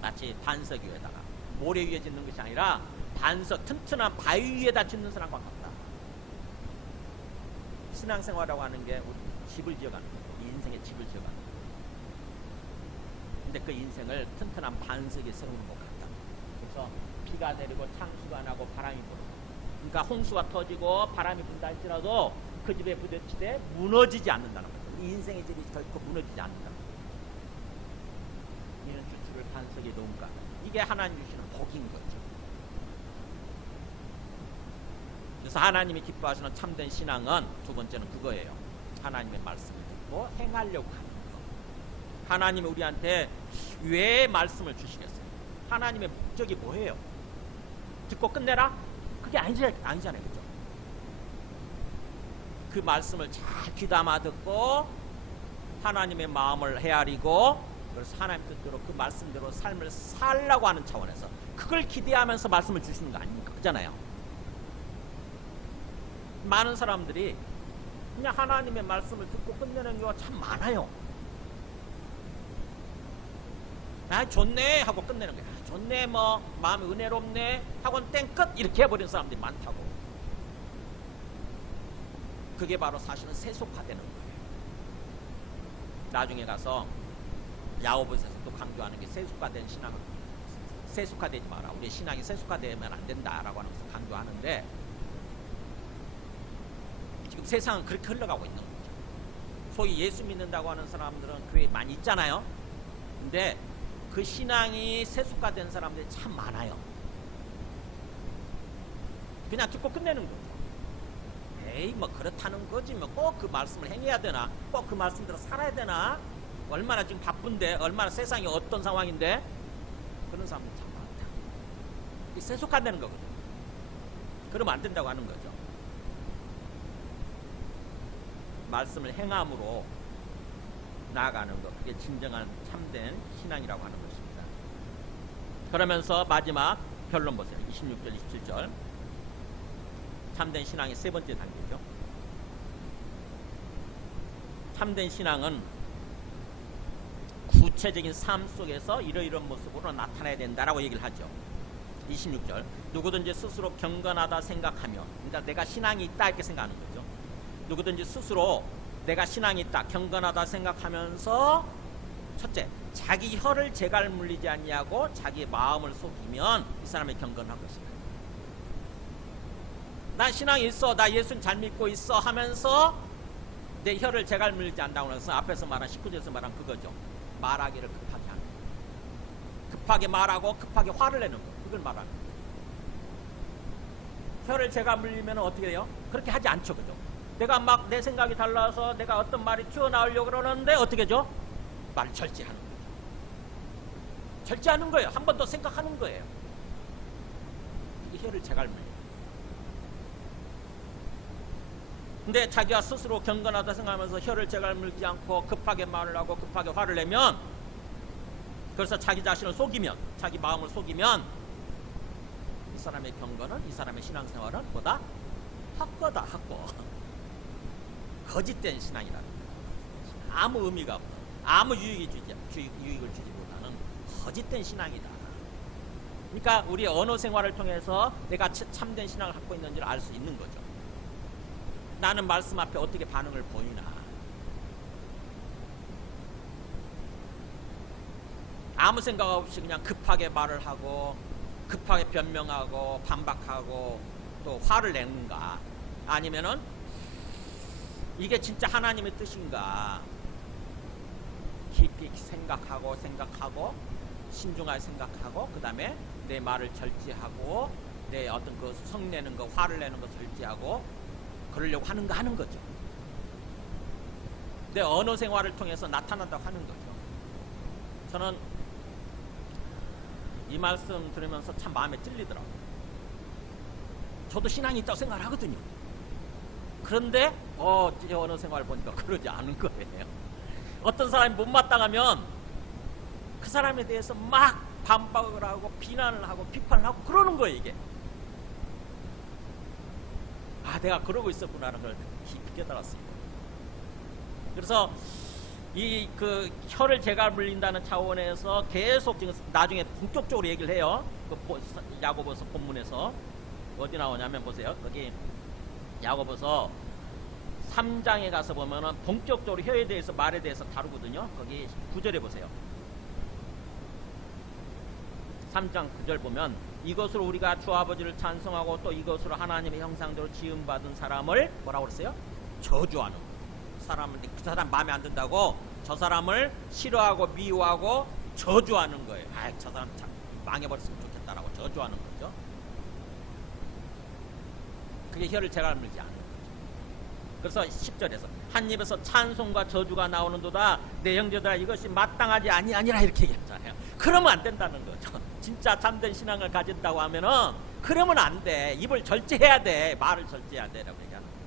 마치 반석 위에다가 모래 위에 짓는 것이 아니라 반석 튼튼한 바위 위에다 짓는 사람과 같다. 신앙생활이라고 하는 게 우리 집을 지어가는 거예요. 인생의 집을 지어가는 거예요. 근데 그 인생을 튼튼한 반석에 세우는 것 같다. 그래서 비가 내리고 창수가 나고 바람이 불고, 그러니까 홍수가 터지고 바람이 분다 할지라도 그 집에 부딪히되 무너지지 않는다는 거죠. 이 인생의 집이 결코 무너지지 않는다는 거죠. 이는 주축을 반석에 놓은가. 이게 하나님 주시는 복인 거죠. 그래서 하나님이 기뻐하시는 참된 신앙은 두 번째는 그거예요. 하나님의 말씀을 듣고 행하려고 하는 거. 하나님이 우리한테 왜 말씀을 주시겠어요? 하나님의 목적이 뭐예요? 듣고 끝내라? 그게 아니잖아요. 그죠? 그 말씀을 잘 귀담아 듣고 하나님의 마음을 헤아리고 그래서 하나님 뜻대로 그 말씀대로 삶을 살라고 하는 차원에서 그걸 기대하면서 말씀을 주시는 거 아닙니까? 그잖아요. 많은 사람들이 그냥 하나님의 말씀을 듣고 끝내는 경우가 참 많아요. 아 좋네 하고 끝내는 거야. 아, 좋네 뭐 마음이 은혜롭네 하고는 땡 끝 이렇게 해버리는 사람들이 많다고. 그게 바로 사실은 세속화되는 거예요. 나중에 가서 야고보서도 강조하는 게 세속화된 신앙, 세속화되지 마라. 우리 신앙이 세속화되면 안 된다라고 하는 것을 강조하는데, 지금 세상은 그렇게 흘러가고 있는 거죠. 소위 예수 믿는다고 하는 사람들은 교회에 많이 있잖아요. 근데 그 신앙이 세속화된 사람들이 참 많아요. 그냥 듣고 끝내는 거죠. 에이 뭐 그렇다는 거지, 뭐 꼭 그 말씀을 행해야 되나, 꼭 그 말씀대로 살아야 되나, 얼마나 지금 바쁜데, 얼마나 세상이 어떤 상황인데, 그런 사람들 참 많다. 이게 세속화되는 거거든. 그러면 안 된다고 하는 거죠. 말씀을 행함으로 나아가는 것, 그게 진정한 참된 신앙이라고 하는 것입니다. 그러면서 마지막 결론 보세요. 26절 27절. 참된 신앙의 세 번째 단계죠. 참된 신앙은 구체적인 삶 속에서 이러이러한 모습으로 나타나야 된다라고 얘기를 하죠. 26절. 누구든지 스스로 경건하다 생각하며, 그러니까 내가 신앙이 있다 이렇게 생각하는 거죠. 누구든지 스스로 내가 신앙이 있다, 경건하다 생각하면서, 첫째, 자기 혀를 재갈 물리지 아니하고 자기 마음을 속이면 이 사람이 경건한 것이다. 나 신앙이 있어, 나 예수는 잘 믿고 있어 하면서 내 혀를 재갈 물리지 않는다고 해서 앞에서 말한 19절에서 말한 그거죠. 말하기를 급하게 하는 거. 급하게 말하고 급하게 화를 내는 거, 그걸 말하는 거예요. 혀를 재갈 물리면 어떻게 돼요? 그렇게 하지 않죠, 그죠? 내가 막 내 생각이 달라서 내가 어떤 말이 튀어나오려고 그러는데 어떻게 하죠? 말 절제하는 거죠. 절제하는 거예요. 한 번 더 생각하는 거예요. 이게 혀를 재갈 물려요. 근데 자기가 스스로 경건하다 생각하면서 혀를 재갈 물지 않고 급하게 말을 하고 급하게 화를 내면, 그래서 자기 자신을 속이면, 자기 마음을 속이면 이 사람의 경건은, 이 사람의 신앙생활은 뭐다? 헛거다, 헛거. 거짓된 신앙이라는 거예요. 아무 의미가 없다. 아무 유익을 주지보다는 거짓된 신앙이다. 그러니까 우리 언어 생활을 통해서 내가 참된 신앙을 갖고 있는지를 알 수 있는 거죠. 나는 말씀 앞에 어떻게 반응을 보이나. 아무 생각 없이 그냥 급하게 말을 하고 급하게 변명하고 반박하고 또 화를 내는가, 아니면은 이게 진짜 하나님의 뜻인가 깊이 생각하고 신중하게 생각하고, 그 다음에 내 말을 절제하고 내 어떤 그 성내는 거, 화를 내는 거 절제하고 그러려고 하는가 하는 거죠. 내 언어 생활을 통해서 나타난다고 하는 거죠. 저는 이 말씀 들으면서 참 마음에 찔리더라고요. 저도 신앙이 있다고 생각을 하거든요. 그런데 제 언어 생활을 보니까 그러지 않은 거예요. 어떤 사람이 못마땅하면 그 사람에 대해서 막 반박을 하고 비난을 하고 비판을 하고 그러는 거예요. 이게 내가 그러고 있었구나라는 걸 깊이 깨달았습니다. 그래서 이 그 혀를 재갈 물린다는 차원에서 계속 지금 나중에 본격적으로 얘기를 해요. 그 야고보서 본문에서 어디 나오냐면 보세요. 거기 야고보서 3장에 가서 보면은 본격적으로 혀에 대해서, 말에 대해서 다루거든요. 거기 9절에 보세요. 3장 9절 보면, 이것으로 우리가 주 아버지를 찬송하고 또 이것으로 하나님의 형상대로 지음받은 사람을 뭐라고 그랬어요? 저주하는 거예요. 그 사람 마음에 안 든다고 저 사람을 싫어하고 미워하고 저주하는 거예요. 저 사람 참 망해버렸으면 좋겠다라고 저주하는 거죠. 그게 혀를 재갈 물지 않는 거죠. 그래서 10절에서 한 입에서 찬송과 저주가 나오는도다. 내 형제들아, 이것이 마땅하지 아니하니라, 이렇게 얘기했잖아요. 그러면 안 된다는 거죠. 진짜 참된 신앙을 가진다고 하면은 그러면 안 돼. 입을 절제해야 돼. 말을 절제해야 돼라고 얘기하는 거예요.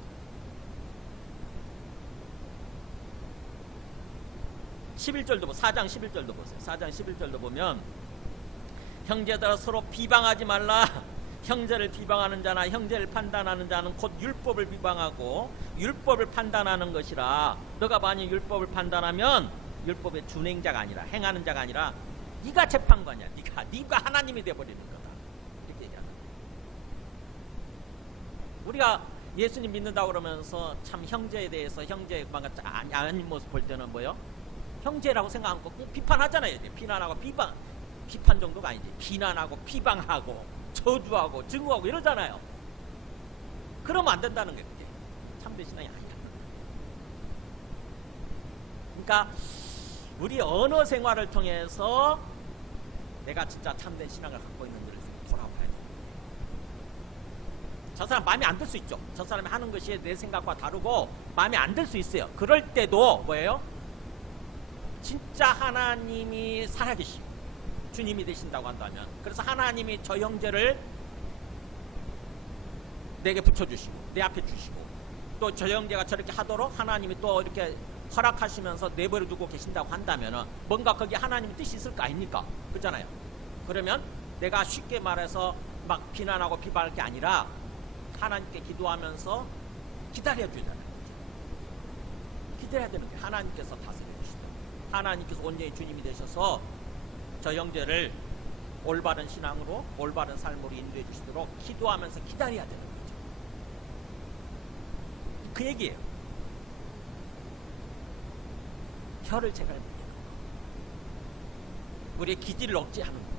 11절도 4장 11절도 보세요. 4장 11절도 보면, 형제들아 서로 비방하지 말라. 형제를 비방하는 자나 형제를 판단하는 자는 곧 율법을 비방하고 율법을 판단하는 것이라. 너가 만약 율법을 판단하면 율법의 준행자가 아니라, 행하는 자가 아니라 네가 재판관이야. 네가 하나님이 되어버리는 거다. 이렇게 얘기하는 거예요. 우리가 예수님 믿는다고 그러면서 참 형제에 대해서 형제의 아닌 모습 볼 때는 뭐요? 형제라고 생각하고 꼭 비판하잖아요. 비난하고 비판 정도가 아니지. 비난하고 비방하고 저주하고 증오하고 이러잖아요. 그러면 안 된다는 게 그게 참된 신앙이 아니야. 그러니까 우리 언어 생활을 통해서 내가 진짜 참된 신앙을 갖고 있는지를 돌아봐야 돼. 저 사람 마음에 안 들 수 있죠. 저 사람이 하는 것이 내 생각과 다르고 마음에 안 들 수 있어요. 그럴 때도 뭐예요? 진짜 하나님이 살아계시고 주님이 되신다고 한다면, 그래서 하나님이 저 형제를 내게 붙여주시고 내 앞에 주시고 또 저 형제가 저렇게 하도록 하나님이 또 이렇게 허락하시면서 내버려 두고 계신다고 한다면 뭔가 거기에 하나님의 뜻이 있을 거 아닙니까? 그렇잖아요. 그러면 내가 쉽게 말해서 막 비난하고 비방할 게 아니라 하나님께 기도하면서 기다려 줘야 되는 거죠. 기다려야 되는 게 하나님께서 다스려 주시다. 하나님께서 온전히 주님이 되셔서 저 형제를 올바른 신앙으로 올바른 삶으로 인도해 주시도록 기도하면서 기다려야 되는 거죠. 그 얘기예요. 혀를 제갈 문제는 우리의 기질을 억제하는 거예요.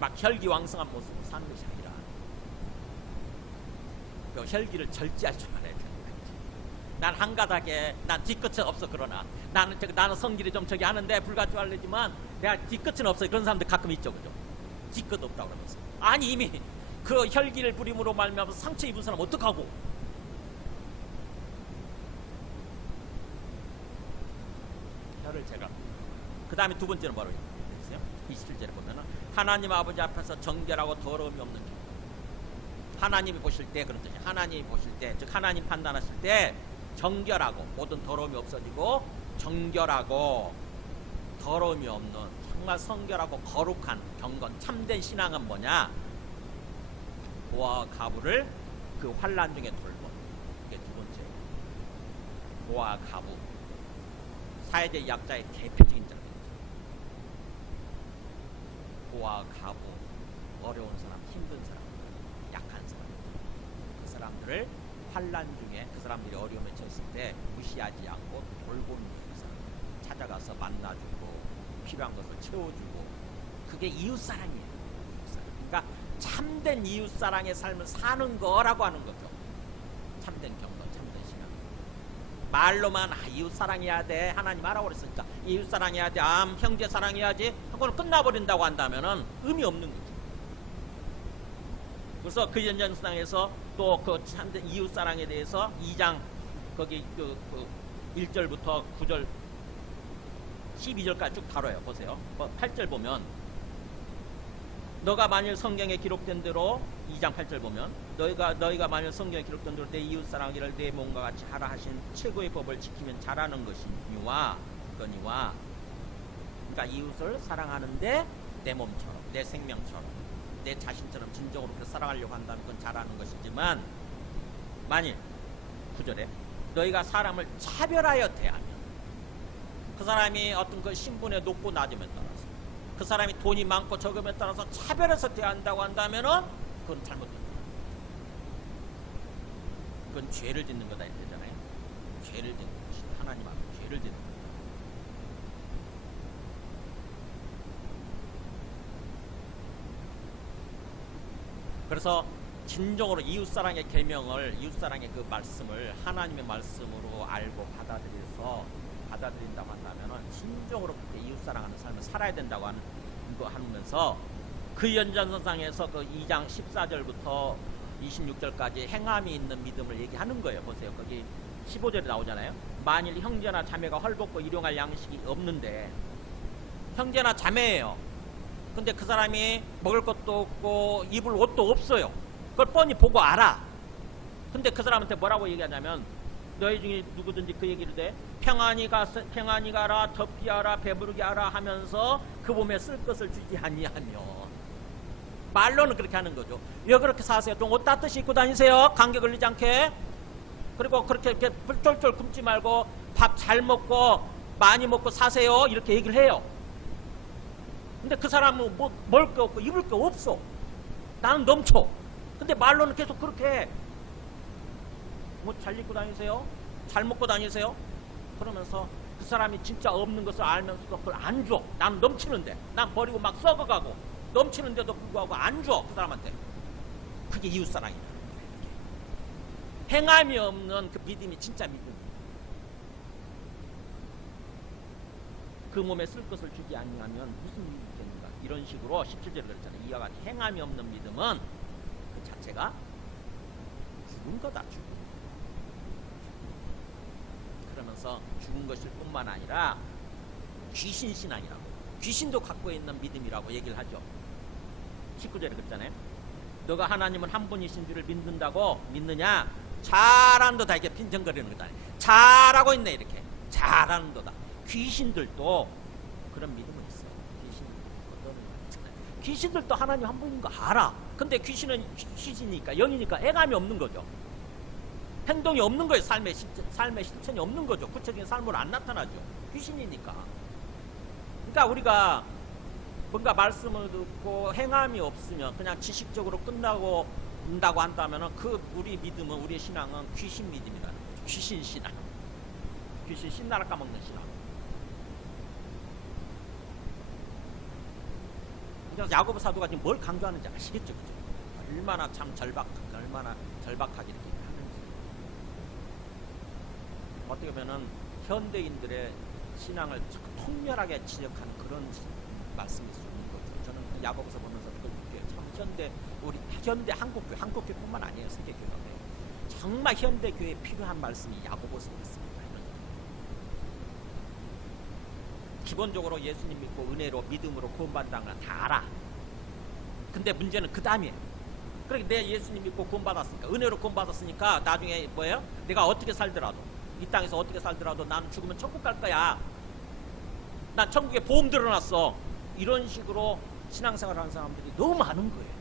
막 혈기왕성한 모습으로 사는 것이 아니라 그 혈기를 절제할 줄 알아야 되는 거지. 난 한가닥에 난 뒤끝은 없어. 그러나 나는 성질이 좀 저기 하는데 불가주하려지만 내가 뒤끝은 없어. 그런 사람들 가끔 있죠. 그죠? 뒤끝 없다고 그러면서 아니 이미 그 혈기를 부림으로 말미암아서 상처 입은 사람 어떡하고. 혀를 제가 그 다음에 두 번째는 바로 있어요. 27절에 보면은 하나님 아버지 앞에서 정결하고 더러움이 없는 자. 하나님이 보실 때 그런 뜻이에요. 하나님이 보실 때, 즉 하나님 판단하실 때 정결하고 모든 더러움이 없어지고 정결하고 더러움이 없는 정말 성결하고 거룩한 경건 참된 신앙은 뭐냐? 고아와 가부를 그 환난 중에 돌보. 이게 두 번째. 고아와 가부 사회적 약자의 대표적인 장면입니다. 고아와 가부, 어려운 사람, 힘든 사람, 약한 사람, 그 사람들을 환난 중에 그 사람들이 어려움에 처했을 때 무시하지 않고 돌보는 그 사람, 찾아가서 만나주고 필요한 것을 채워주고, 그게 이웃사랑이에요. 그러니까 참된 이웃사랑의 삶을 사는 거라고 하는 거죠. 참된 경건, 참된 신앙. 말로만 이웃 사랑해야 돼, 하나님 하라고 그랬으니까 이웃 사랑해야 돼, 형제 사랑해야지 하고는 끝나버린다고 한다면은 의미 없는 거죠. 그래서 그 연장선상에서 또 그 참된 이웃 사랑에 대해서 2장 거기 그 1절부터 9절 12절까지 쭉 다뤄요. 보세요. 8절 보면 너가 만일 성경에 기록된 대로 2장 8절 보면 너희가 만일 성경에 기록된 대로 내 이웃 사랑하기를 내 몸과 같이 하라 하신 최고의 법을 지키면 잘하는 것이니와 그러니까 이웃을 사랑하는데 내 몸처럼 내 생명처럼 내 자신처럼 진정으로 그렇게 사랑하려고 한다면 그건 잘하는 것이지만, 만일 9절에 너희가 사람을 차별하여 대하면, 그 사람이 어떤 그 신분의 높고 낮음에 따라서, 그 사람이 돈이 많고 적음에 따라서 차별해서 대한다고 한다면은 그건 잘못된 거예요. 그건 죄를 짓는 거다 이랬잖아요. 죄를 짓는 것이 하나님 앞에 죄를 짓는 거예요. 그래서 진정으로 이웃사랑의 계명을, 이웃사랑의 그 말씀을 하나님의 말씀으로 알고 받아들인다고 한다면은 진정으로 그렇게 이웃사랑하는 삶을 살아야 된다고 하면서 그 연장선상에서 그 2장 14절부터 26절까지 행함이 있는 믿음을 얘기하는 거예요. 보세요. 거기 15절에 나오잖아요. 만일 형제나 자매가 헐벗고 일용할 양식이 없는데, 형제나 자매예요. 근데 그 사람이 먹을 것도 없고 입을 옷도 없어요. 그걸 뻔히 보고 알아. 근데 그 사람한테 뭐라고 얘기하냐면, 너희 중에 누구든지 그 얘기를 돼 평안히 가라, 덥게 하라, 배부르게 하라 하면서 그 몸에 쓸 것을 주지 아니하며. 말로는 그렇게 하는 거죠. 왜 그렇게 사세요? 좀 옷 따뜻이 입고 다니세요. 감기 걸리지 않게. 그리고 그렇게 이렇게 쫄쫄 굶지 말고 밥 잘 먹고 많이 먹고 사세요. 이렇게 얘기를 해요. 근데 그 사람은 뭐 먹을 게 없고 입을 게 없어. 나는 넘쳐. 근데 말로는 계속 그렇게 해. 뭐 잘 입고 다니세요? 잘 먹고 다니세요? 그러면서 그 사람이 진짜 없는 것을 알면서도 그걸 안 줘. 난 넘치는데, 난 버리고 막 썩어가고 넘치는데도 불구하고 안 줘, 그 사람한테. 그게 이웃사랑이다. 행함이 없는 그 믿음이 진짜 믿음이에요. 그 몸에 쓸 것을 주지 아니하면 무슨 믿음이 되는가. 이런 식으로 17절에 그랬잖아요. 이와 같이 행함이 없는 믿음은 그 자체가 죽은 거다. 죽은. 그러면서 죽은 것일 뿐만 아니라 귀신 신앙이라고, 귀신도 갖고 있는 믿음이라고 얘기를 하죠. 19절에 그랬잖아요. 너가 하나님은 한 분이신 줄을 믿는다고 믿느냐? 잘한도다. 이렇게 빈정거리는 거다. 잘하고 있네. 이렇게 잘하는도다. 귀신들도 그런 믿음은 있어요. 귀신들도 하나님 한 분인 거 알아. 근데 귀신은 귀신이니까, 영이니까 애감이 없는 거죠. 행동이 없는 거예요. 삶의 실천이 없는 거죠. 구체적인 삶으로 안 나타나죠. 귀신이니까. 그러니까 우리가 뭔가 말씀을 듣고 행함이 없으면 그냥 지식적으로 끝나고 온다고 한다면 그 우리 믿음은, 우리의 신앙은 귀신 믿음이라는 거죠. 귀신 신앙. 귀신 신나라 까먹는 신앙. 그래서 야고보 사도가 지금 뭘 강조하는지 아시겠죠? 그죠? 얼마나 참 얼마나 절박하게 이렇게 하는지. 어떻게 보면은 현대인들의 신앙을 통렬하게 지적하는 그런 말씀일 수 있는 거죠. 저는 그 야고보서 보면서 그걸 느껴요. 참 우리 현대 한국교회뿐만 아니에요. 세계교회가. 정말 현대교회에 필요한 말씀이 야고보서였습니다. 기본적으로 예수님 믿고 은혜로 믿음으로 구원받는다는 건 다 알아. 근데 문제는 그 다음이에요. 그러니까 내가 예수님 믿고 구원받았으니까, 은혜로 구원받았으니까 나중에 뭐예요? 내가 어떻게 살더라도, 이 땅에서 어떻게 살더라도 나는 죽으면 천국 갈 거야. 난 천국에 보험 들어놨어. 이런 식으로 신앙생활을 하는 사람들이 너무 많은 거예요.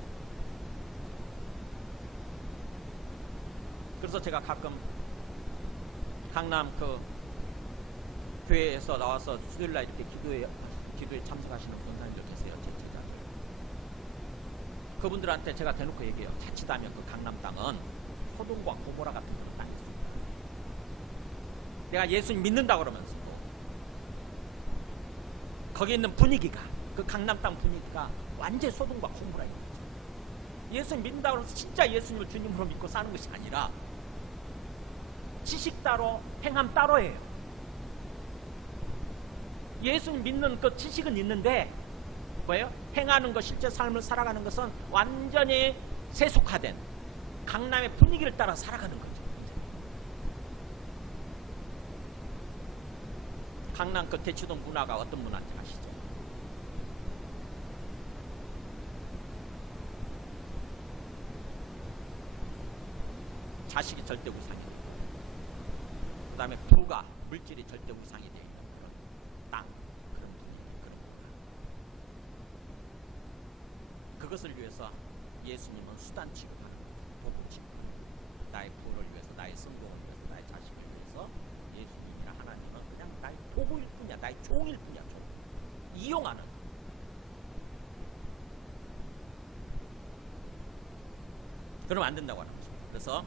그래서 제가 가끔 강남 그 교회에서 나와서 수요일날 이렇게 기도에 참석하시는 권사님들 계세요. 제 제자. 그분들한테 제가 대놓고 얘기해요. 자칫하면 그 강남 땅은 소돔과 고모라 같은 그런 땅이 있습니다. 내가 예수님 믿는다 그러면서도 거기 있는 분위기가, 그 강남 땅 분위기가 완전히 소돔과 고모라인 거죠. 예수님 믿는다 그러면서 진짜 예수님을 주님으로 믿고 사는 것이 아니라 지식 따로 행함 따로예요. 예수님 믿는 그 지식은 있는데 뭐예요? 행하는 것, 실제 삶을 살아가는 것은 완전히 세속화된 강남의 분위기를 따라 살아가는 거죠. 강남 그 대치동 문화가 어떤 문화인지 아시죠? 자식이 절대 우상이, 그 다음에 부가, 물질이 절대 우상이 돼요. 땅, 그런 그것을 위해서 예수님은 수단 취급하는 거예요. 도구 취급하는 거예요. 나의 부를 위해서, 나의 성공을 위해서, 나의 자식을 위해서 예수님이나 하나님은 그냥 나의 도구일 뿐이야. 나의 종일 뿐이야. 종. 이용하는. 그러면 안 된다고 하는 거죠. 그래서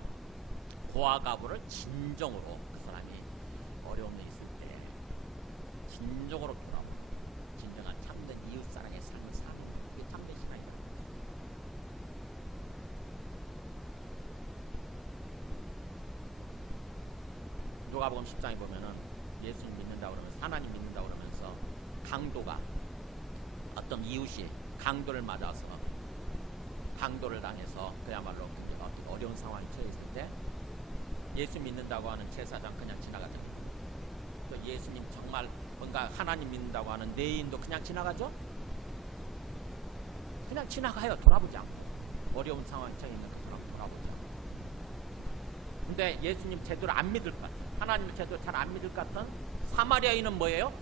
고아가부를 진정으로, 그 사람이 어려움에 있을 때 진정으로 돌아오고 진정한 참된 이웃사랑의 삶을 사는, 그게 참된 신앙이다. 누가복음 10장에 보면은 예수님 믿는다고 그러면서, 하나님 믿는다고 그러면서 강도가, 어떤 이웃이 강도를 맞아서 강도를 당해서 그야말로 어려운 상황에 처해 있을 때 예수 믿는다고 하는 제사장 그냥 지나가죠. 또 예수님 정말 뭔가 하나님 믿는다고 하는 내인도 그냥 지나가죠? 그냥 지나가요. 돌아보지 않고. 어려운 상황에 처해 있는 그 사람 돌아보지 않고. 근데 예수님 제대로 안 믿을 것 같아요. 하나님을 제대로 잘 안 믿을 것 같은 사마리아인은 뭐예요?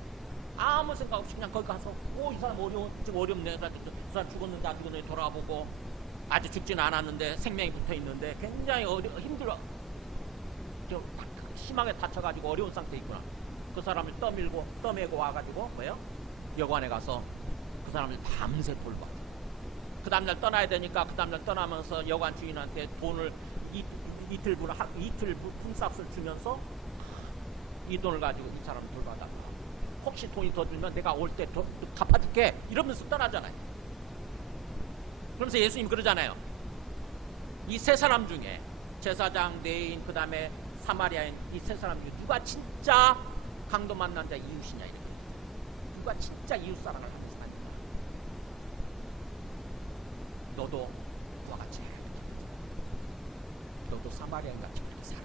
아무 생각 없이 그냥 거기 가서 이 사람 지금 어렵네. 그 사람 죽었는데 아직 은 돌아보고, 아직 죽지는 않았는데 생명이 붙어있는데 굉장히 힘들어, 좀 심하게 다쳐가지고 어려운 상태에 있구나. 그 사람을 떠밀고 와가지고 뭐예요? 여관에 가서 그 사람을 밤새 돌봐. 그 그 다음날 떠나야 되니까 그 다음날 떠나면서 여관 주인한테 돈을 이틀 품삯을 주면서 이 돈을 가지고 이 사람을 돌봐달라. 혹시 돈이 더 들면 내가 올 때 갚아줄게. 이러면서 떠나잖아요. 그러면서 예수님이 그러잖아요. 이 세 사람 중에 제사장, 레위인, 그 다음에 사마리아인 이 세 사람 중에 누가 진짜 강도 만난 자 이웃이냐 이렇게. 누가 진짜 이웃 사랑을 하는 사람이냐. 너도 그와 같이 해. 너도 사마리아인 같이 그렇게 살아.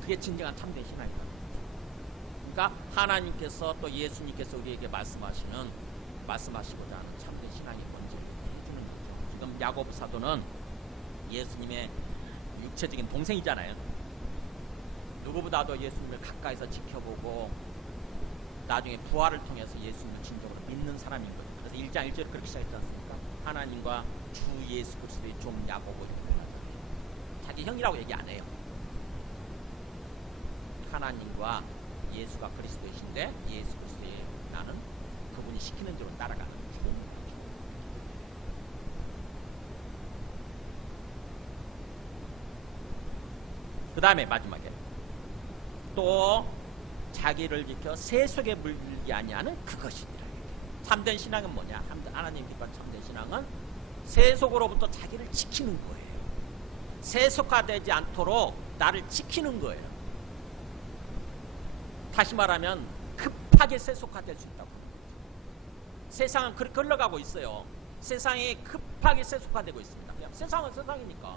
그게 진정한 참된 신앙이다. 그러니까 하나님께서 또 예수님께서 우리에게 말씀하시고자 하는 참된 신앙의 본질을 해주는 거죠. 지금 야고보 사도는 예수님의 육체적인 동생이잖아요. 누구보다도 예수님을 가까이서 지켜보고 나중에 부활을 통해서 예수님을 진정으로 믿는 사람인 거예요. 그래서 1장 1절에 그렇게 시작했지 않습니까? 하나님과 주 예수 그리스도의 종 야고보 자기 형이라고 얘기 안 해요. 하나님과 예수가 그리스도이신데 예수 그리스도의 나는 그분이 시키는 대로 따라가는 기본. 그 다음에 마지막에 또 자기를 지켜 세속에 물들지 아니하는 그것이니라. 참된 신앙은 뭐냐? 하나님 빛과 참된 신앙은 세속으로부터 자기를 지키는 거예요. 세속화되지 않도록 나를 지키는 거예요. 다시 말하면 급하게 세속화될 수 있다고. 세상은 그렇게 흘러가고 있어요. 세상이 급하게 세속화되고 있습니다. 그냥 세상은 세상이니까.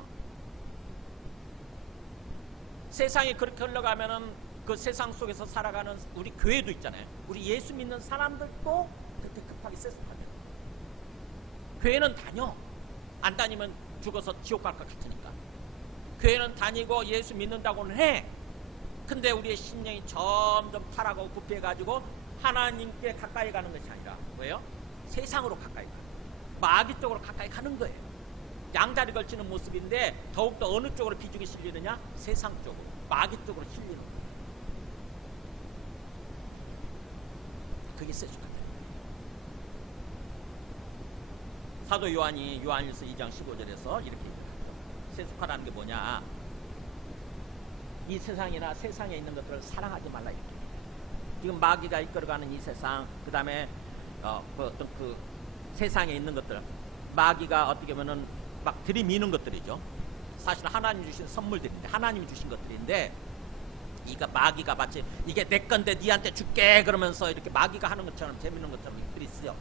세상이 그렇게 흘러가면은 그 세상 속에서 살아가는 우리 교회도 있잖아요. 우리 예수 믿는 사람들도 그렇게 급하게 세속화돼요. 교회는 다녀. 안 다니면 죽어서 지옥 갈 것 같으니까. 교회는 다니고 예수 믿는다고는 해. 근데 우리의 신령이 점점 타락하고 부패해가지고 하나님께 가까이 가는 것이 아니라 뭐예요? 세상으로 가까이 가요. 마귀 쪽으로 가까이 가는 거예요. 양다리 걸치는 모습인데 더욱더 어느 쪽으로 비중이 실리느냐? 세상 쪽으로, 마귀 쪽으로 실리는 거예요. 그게 세속화다. 사도 요한이 요한일서 2장 15절에서 이렇게 얘기합니다. 세속화라는 게 뭐냐? 이 세상이나 세상에 있는 것들을 사랑하지 말라 이렇게. 지금 마귀가 이끌어가는 이 세상, 그 다음에 어떤 그 세상에 있는 것들, 마귀가 어떻게 보면은 막 들이미는 것들이죠. 사실 하나님 주신 선물들인데, 하나님이 주신 것들인데, 이가 마귀가 마치 이게 내 건데 니한테 줄게 그러면서 이렇게 마귀가 하는 것처럼 재밌는 것처럼 이들이 있어요.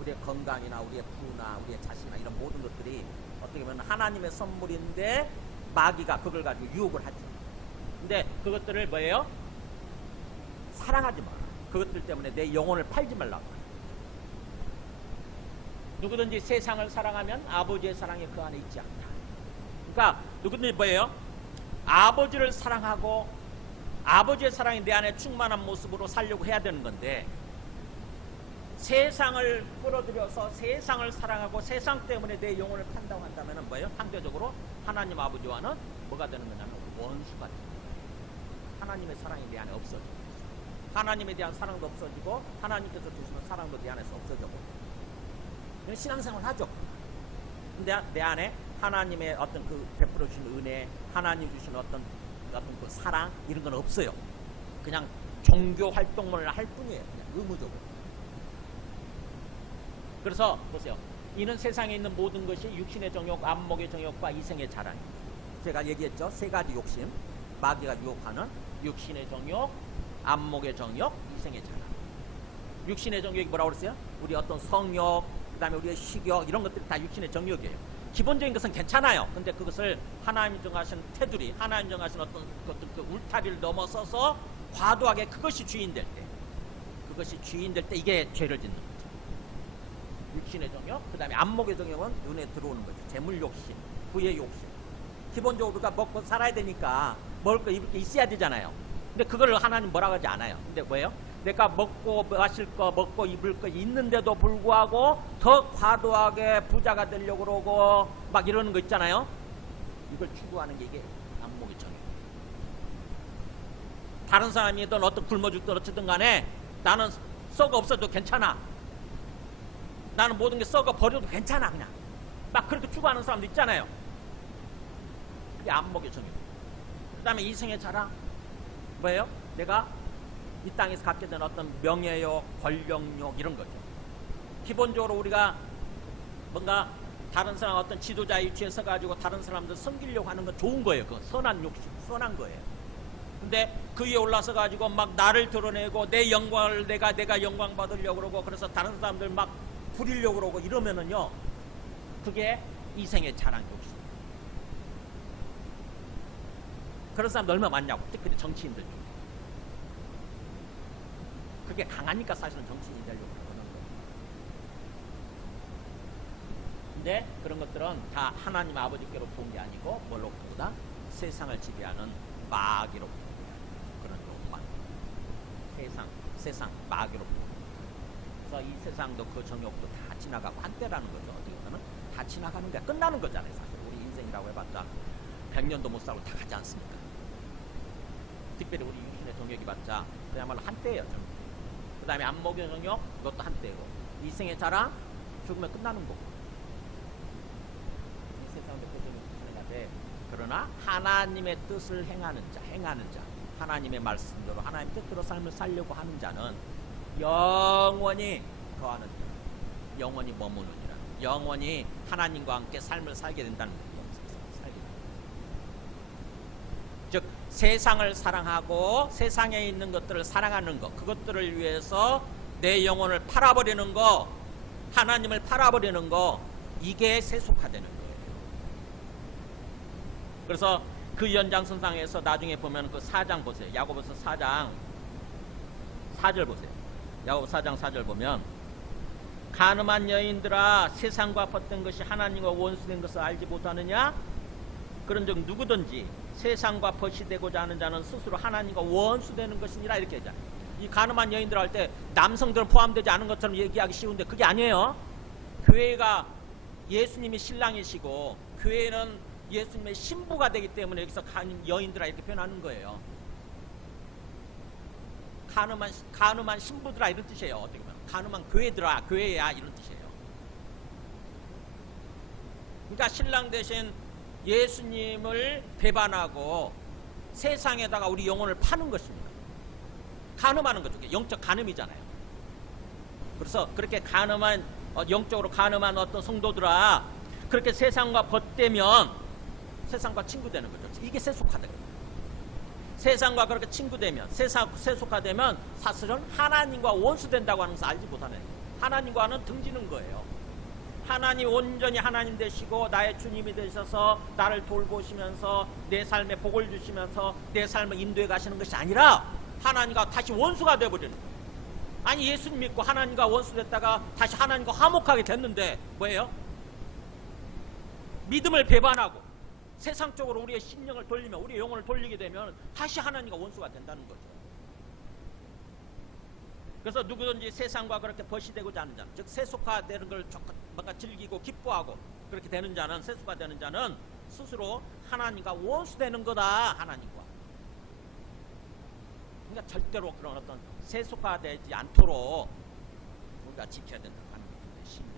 우리의 건강이나 우리의 부나 우리의 자신이나 이런 모든 것들이 어떻게 보면 하나님의 선물인데 마귀가 그걸 가지고 유혹을 하죠. 근데 그것들을 뭐예요? 사랑하지 마라. 그것들 때문에 내 영혼을 팔지 말라고. 누구든지 세상을 사랑하면 아버지의 사랑이 그 안에 있지 않다. 그러니까 누구든지 뭐예요? 아버지를 사랑하고 아버지의 사랑이 내 안에 충만한 모습으로 살려고 해야 되는 건데, 세상을 끌어들여서 세상을 사랑하고 세상 때문에 내 영혼을 판다고 한다면 뭐예요? 상대적으로 하나님 아버지와는 뭐가 되는 거냐면 원수가 됩니다. 하나님의 사랑이 내 안에 없어지고, 하나님에 대한 사랑도 없어지고, 하나님께서 주시는 사랑도 내 안에서 없어져 버려요. 신앙생활 하죠. 근데 내 안에 하나님의 어떤 그 베풀어 주신 은혜, 하나님 주신 어떤 그 사랑 이런 건 없어요. 그냥 종교 활동을 할 뿐이에요. 그냥 의무적으로. 그래서 보세요. 이는 세상에 있는 모든 것이 육신의 정욕, 안목의 정욕과 이생의 자랑입니다. 제가 얘기했죠. 세 가지 욕심. 마귀가 유혹하는 육신의 정욕, 안목의 정욕, 이생의 자랑. 육신의 정욕이 뭐라고 그랬어요? 우리 어떤 성욕, 그 다음에 우리의 식욕 이런 것들이 다 육신의 정욕이에요. 기본적인 것은 괜찮아요. 근데 그것을 하나님 정하신 테두리, 하나님 정하신 어떤 그 울타리를 넘어서서 과도하게 그것이 주인될 때, 그것이 주인될 때 이게 죄를 짓는 거죠. 육신의 정욕, 그 다음에 안목의 정욕은 눈에 들어오는 거죠. 재물 욕심, 부의 욕심. 기본적으로 우리가 먹고 살아야 되니까 먹을 거 입을 게 있어야 되잖아요. 근데 그걸 하나님 뭐라고 하지 않아요. 근데 뭐예요? 내가 먹고 마실 거, 먹고 입을 거 있는데도 불구하고 더 과도하게 부자가 되려고 그러고 막 이러는 거 있잖아요. 이걸 추구하는 게 이게 안목의 정욕. 다른 사람이든 어떤 굶어 죽든 어쨌든 간에 나는 썩어 없어도 괜찮아. 나는 모든 게 썩어 버려도 괜찮아 그냥 막 그렇게 추구하는 사람도 있잖아요. 그게 안목의 정의입니다. 그 다음에 이생의 자랑 뭐예요? 내가 이 땅에서 갖게 된 어떤 명예욕, 권력욕 이런 거죠. 기본적으로 우리가 뭔가 다른 사람 어떤 지도자 위치에 서가지고 다른 사람들 섬기려고 하는 건 좋은 거예요. 그건 선한 욕심, 선한 거예요. 근데 그 위에 올라서 가지고 막 나를 드러내고 내 영광을 내가 영광 받으려고 그러고 그래서 다른 사람들 막 부리려고 그러고 이러면은요, 그게 이생의 자랑 욕심. 그런 사람들 얼마나 많냐고. 특별히 정치인들 중에. 그게 강하니까 사실은 정치인이 되려고 그러는 거예요. 근데 그런 것들은 다 하나님 아버지께로부터 온 게 아니고 뭘로부터 보다 세상을 지배하는 마귀로부터 그런 욕망. 세상 마귀로부터. 그래서 이 세상도 그 정욕도 다 지나가고 한때라는 거죠. 어떻게 보면 다 지나가는 게 끝나는 거잖아요. 사실 우리 인생이라고 해봤자 100년도 못 살고 다 가지 않습니까? 특별히 우리 육신의 정욕이 봤자 그야말로 한때예요. 그 다음에 안목의 정욕 그것도 한때고 이생의 자랑 죽으면 끝나는 거고. 이 세상도 그 정욕이 가능하되 그러나 하나님의 뜻을 행하는 자 하나님의 말씀대로 하나님 뜻대로 삶을 살려고 하는 자는 영원히 거하는 자, 영원히 머무느니라. 영원히 하나님과 함께 삶을 살게 된다는 거예요. 즉 세상을 사랑하고 세상에 있는 것들을 사랑하는 것, 그것들을 위해서 내 영혼을 팔아버리는 거, 하나님을 팔아버리는 거, 이게 세속화되는 거예요. 그래서 그 연장선상에서 나중에 보면 그 4장 보세요. 야고보서 4장 4절 보세요. 야고보서 4장 4절 보면 간음한 여인들아 세상과 벗된 것이 하나님과 원수된 것을 알지 못하느냐? 그런즉 누구든지 세상과 벗이 되고자 하는 자는 스스로 하나님과 원수되는 것이니라 이렇게 하잖아요. 이 간음한 여인들 할 때 남성들은 포함되지 않은 것처럼 얘기하기 쉬운데 그게 아니에요. 교회가 예수님이 신랑이시고 교회는 예수님의 신부가 되기 때문에 여기서 여인들아 이렇게 표현하는 거예요. 간음한 신부들아 이런 뜻이에요. 어떻게 보면 간음한 교회들아 교회야 이런 뜻이에요. 그러니까 신랑 대신 예수님을 배반하고 세상에다가 우리 영혼을 파는 것입니다. 간음하는 거죠. 영적 간음이잖아요. 그래서 그렇게 간음한 영적으로 간음한 어떤 성도들아 그렇게 세상과 벗되면 세상과 친구되는 거죠. 이게 세속화되는 거예요. 세상과 그렇게 친구되면 세속화되면 사실은 하나님과 원수된다고 하는 것을 알지 못하는 거예요. 하나님과는 등지는 거예요. 하나님 온전히 하나님 되시고 나의 주님이 되셔서 나를 돌보시면서 내 삶에 복을 주시면서 내 삶을 인도해 가시는 것이 아니라 하나님과 다시 원수가 되어버리는 거예요. 아니 예수님 믿고 하나님과 원수됐다가 다시 하나님과 화목하게 됐는데 뭐예요? 믿음을 배반하고 세상적으로 우리의 심령을 돌리면 우리의 영혼을 돌리게 되면 다시 하나님과 원수가 된다는 거죠. 그래서 누구든지 세상과 그렇게 벗이되고자 하는 자는 즉 세속화되는 걸 뭔가 즐기고 기뻐하고 그렇게 되는 자는 세속화되는 자는 스스로 하나님과 원수되는 거다. 하나님과 그러니까 절대로 그런 어떤 세속화되지 않도록 우리가 지켜야 된다고 하는 게 쉽니다.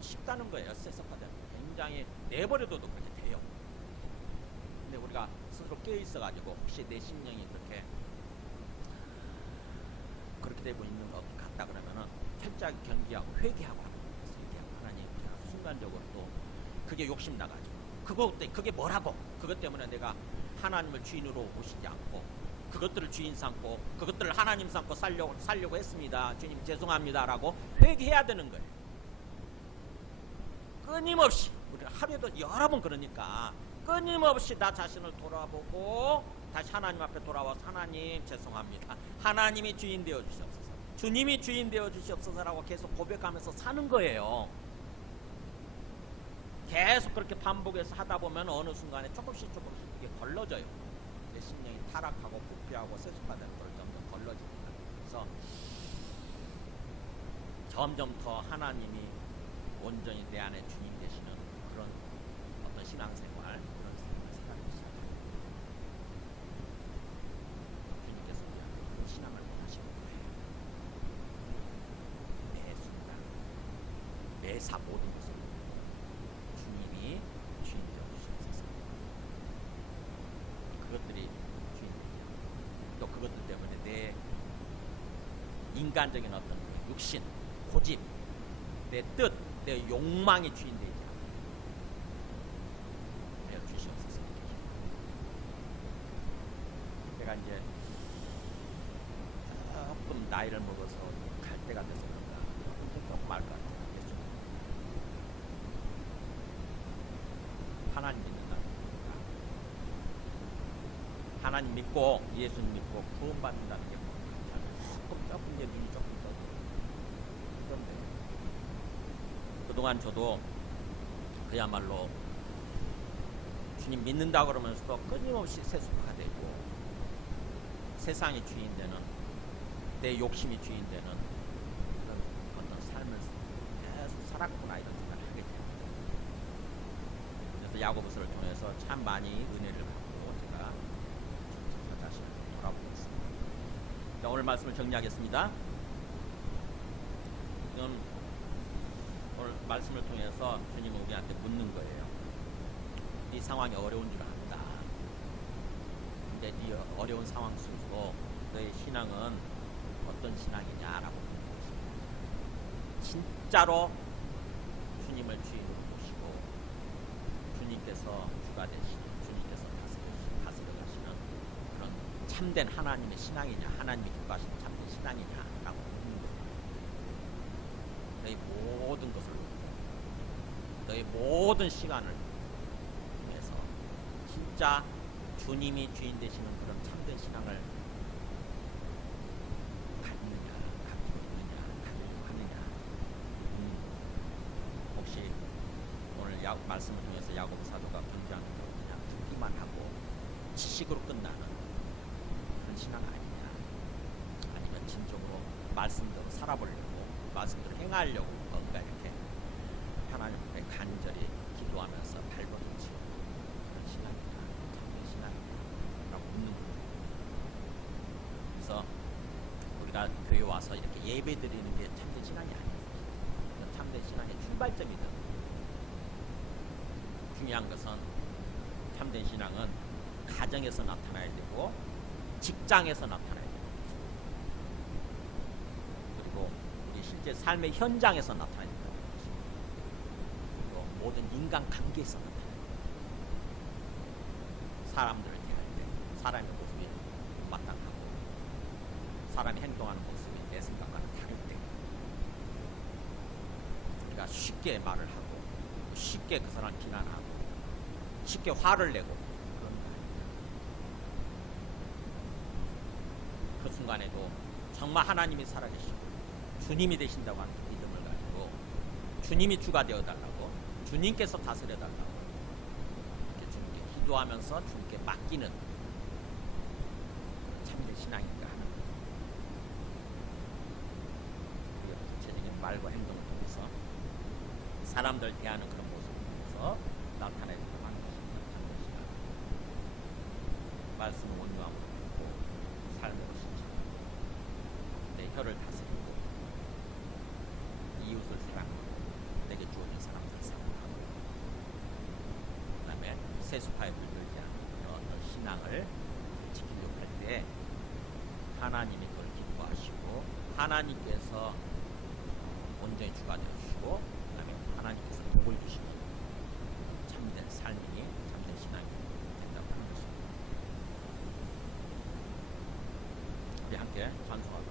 쉽다는 거예요. 세속화되는 거 굉장히 내버려둬도 그렇게 돼요. 근데 우리가 스스로 깨어있어가지고 혹시 내 심령이 그렇게 되고 있는 것 같다 그러면은 철저하게 경계하고 회개하고 하나님 순간적으로 또 그게 욕심 나가지고 그게 뭐라고 그것 때문에 내가 하나님을 주인으로 모시지 않고 그것들을 주인 삼고 그것들을 하나님 삼고 살려고 했습니다. 주님 죄송합니다라고 회개해야 되는 거예요. 끊임없이 우리가 하루에도 여러 번 그러니까 끊임없이 나 자신을 돌아보고 다시 하나님 앞에 돌아와서 하나님 죄송합니다. 하나님이 주인 되어 주시옵소서. 주님이 주인 되어 주시옵소서라고 계속 고백하면서 사는 거예요. 계속 그렇게 반복해서 하다 보면 어느 순간에 조금씩 이게 걸러져요. 내 심령이 타락하고 부패하고 세속화되는 걸 점점 걸러집니다. 그래서 점점 더 하나님이 온전히 내 안에 주님 되시는 그런 어떤 신앙생활 그런 생활을 살아가고 있습니다. 주님께서 신앙을 원하시는 거예요. 매 순간 사 모든 것을 주님이 주인 되어 주시옵소서. 그것들이 주인, 또 그것들 때문에 내 인간적인 어떤 육신, 고집, 내 뜻, 내 욕망이 주인 되지 않게 주시옵소서. 제가 이제 조금 나이를 먹어서 갈 때가 돼서 그런가 조금 말 것 같아요. 하나님 믿는다. 하나님 믿고 예수님 믿고 구원받는다는 게 조금 이제 눈이 조금 떠. 그런데 그동안 저도 그야말로 주님 믿는다 그러면서도 끊임없이 세속화가 되고 세상이 주인 되는, 내 욕심이 주인 되는 그런 어떤 삶을 계속 살았구나 이런 생각을 하게 돼요. 그래서 야고보서를 통해서 참 많이 은혜를 받고 제가 저 자신을 돌아보고 있습니다. 자, 오늘 말씀을 정리하겠습니다. 이건 오늘 말씀을 통해서 주님은 우리한테 묻는 거예요. 이 상황이 어려운 줄 안다. 근데 이 어려운 상황 속으로 너의 신앙은 어떤 신앙이냐라고 묻는 것입니다. 진짜로 주님을 주인으로 모시고 주님께서 주가 되시는, 주님께서 다스려 가시는 그런 참된 하나님의 신앙이냐, 하나님이 기뻐하시는 참된 신앙이냐라고 묻는 거예요. 너의 모든 것을 놓고 너의 모든 시간을 통해서 진짜 주님이 주인 되시는 그런 참된 신앙을 갖느냐, 갖고 있느냐, 갖으려고 하느냐. 혹시 오늘 말씀을 통해서 야고보 사도가 권장하는 거 그냥 듣기만 하고 지식으로 끝나는 그런 신앙 아니냐? 아니면 진정으로 말씀대로 살아보려고, 말씀대로 행하려고 뭔가 이렇게 하나님 앞에 간절히 기도하면서 발버둥치고 그런 신앙이냐, 참된 신앙이냐라고 묻는 거예요. 그래서 우리가 교회 와서 이렇게 예배 드리는 게 참된 신앙이 아니에요. 참된 신앙의 출발점이 되는. 중요한 것은 참된 신앙은 가정에서 나타나야 되고 직장에서 나타나야 되고 그리고 우리 실제 삶의 현장에서 나타나야 된다는 것입니다. 그리고 모든 인간관계에서 나타나야 됩니다. 사람들을 대할 때 사람의 모습이 마땅하고 사람이 행동하는 모습이 내 생각과는 다를 때 우리가 쉽게 말을 하고 쉽게 그 사람을 비난하고 쉽게 화를 내고 그런 거 아닙니다. 그 순간에도 정말 하나님이 살아계시고 주님이 되신다고 하는 믿음을 가지고 주님이 주가 되어달라고, 주님께서 다스려달라고 이렇게 주님께 기도하면서 주님께 맡기는 참된 신앙인가 하는 우리가 구체적인 말과 행동을 통해서 사람들 대하는 그런 모습을 통해서 나타내는 그런 것입니다. 참된 신앙. 말씀을 온유함으로 듣고 삶으로 실천하고 내 혀를 다스리고 이웃을 사랑하고 내게 주어진 사람들을 사랑하고 그 다음에 세속화에 물들지 않는 그런 어떤 신앙을 지키려고 할 때 하나님이 그걸 기뻐하시고 하나님께서 온전히 주가 되어주시고 그 다음에 하나님께서 복을 주시는 참된 삶이 참된 신앙이 된다고 하는 것입니다. 우리 함께 찬송하겠습니다.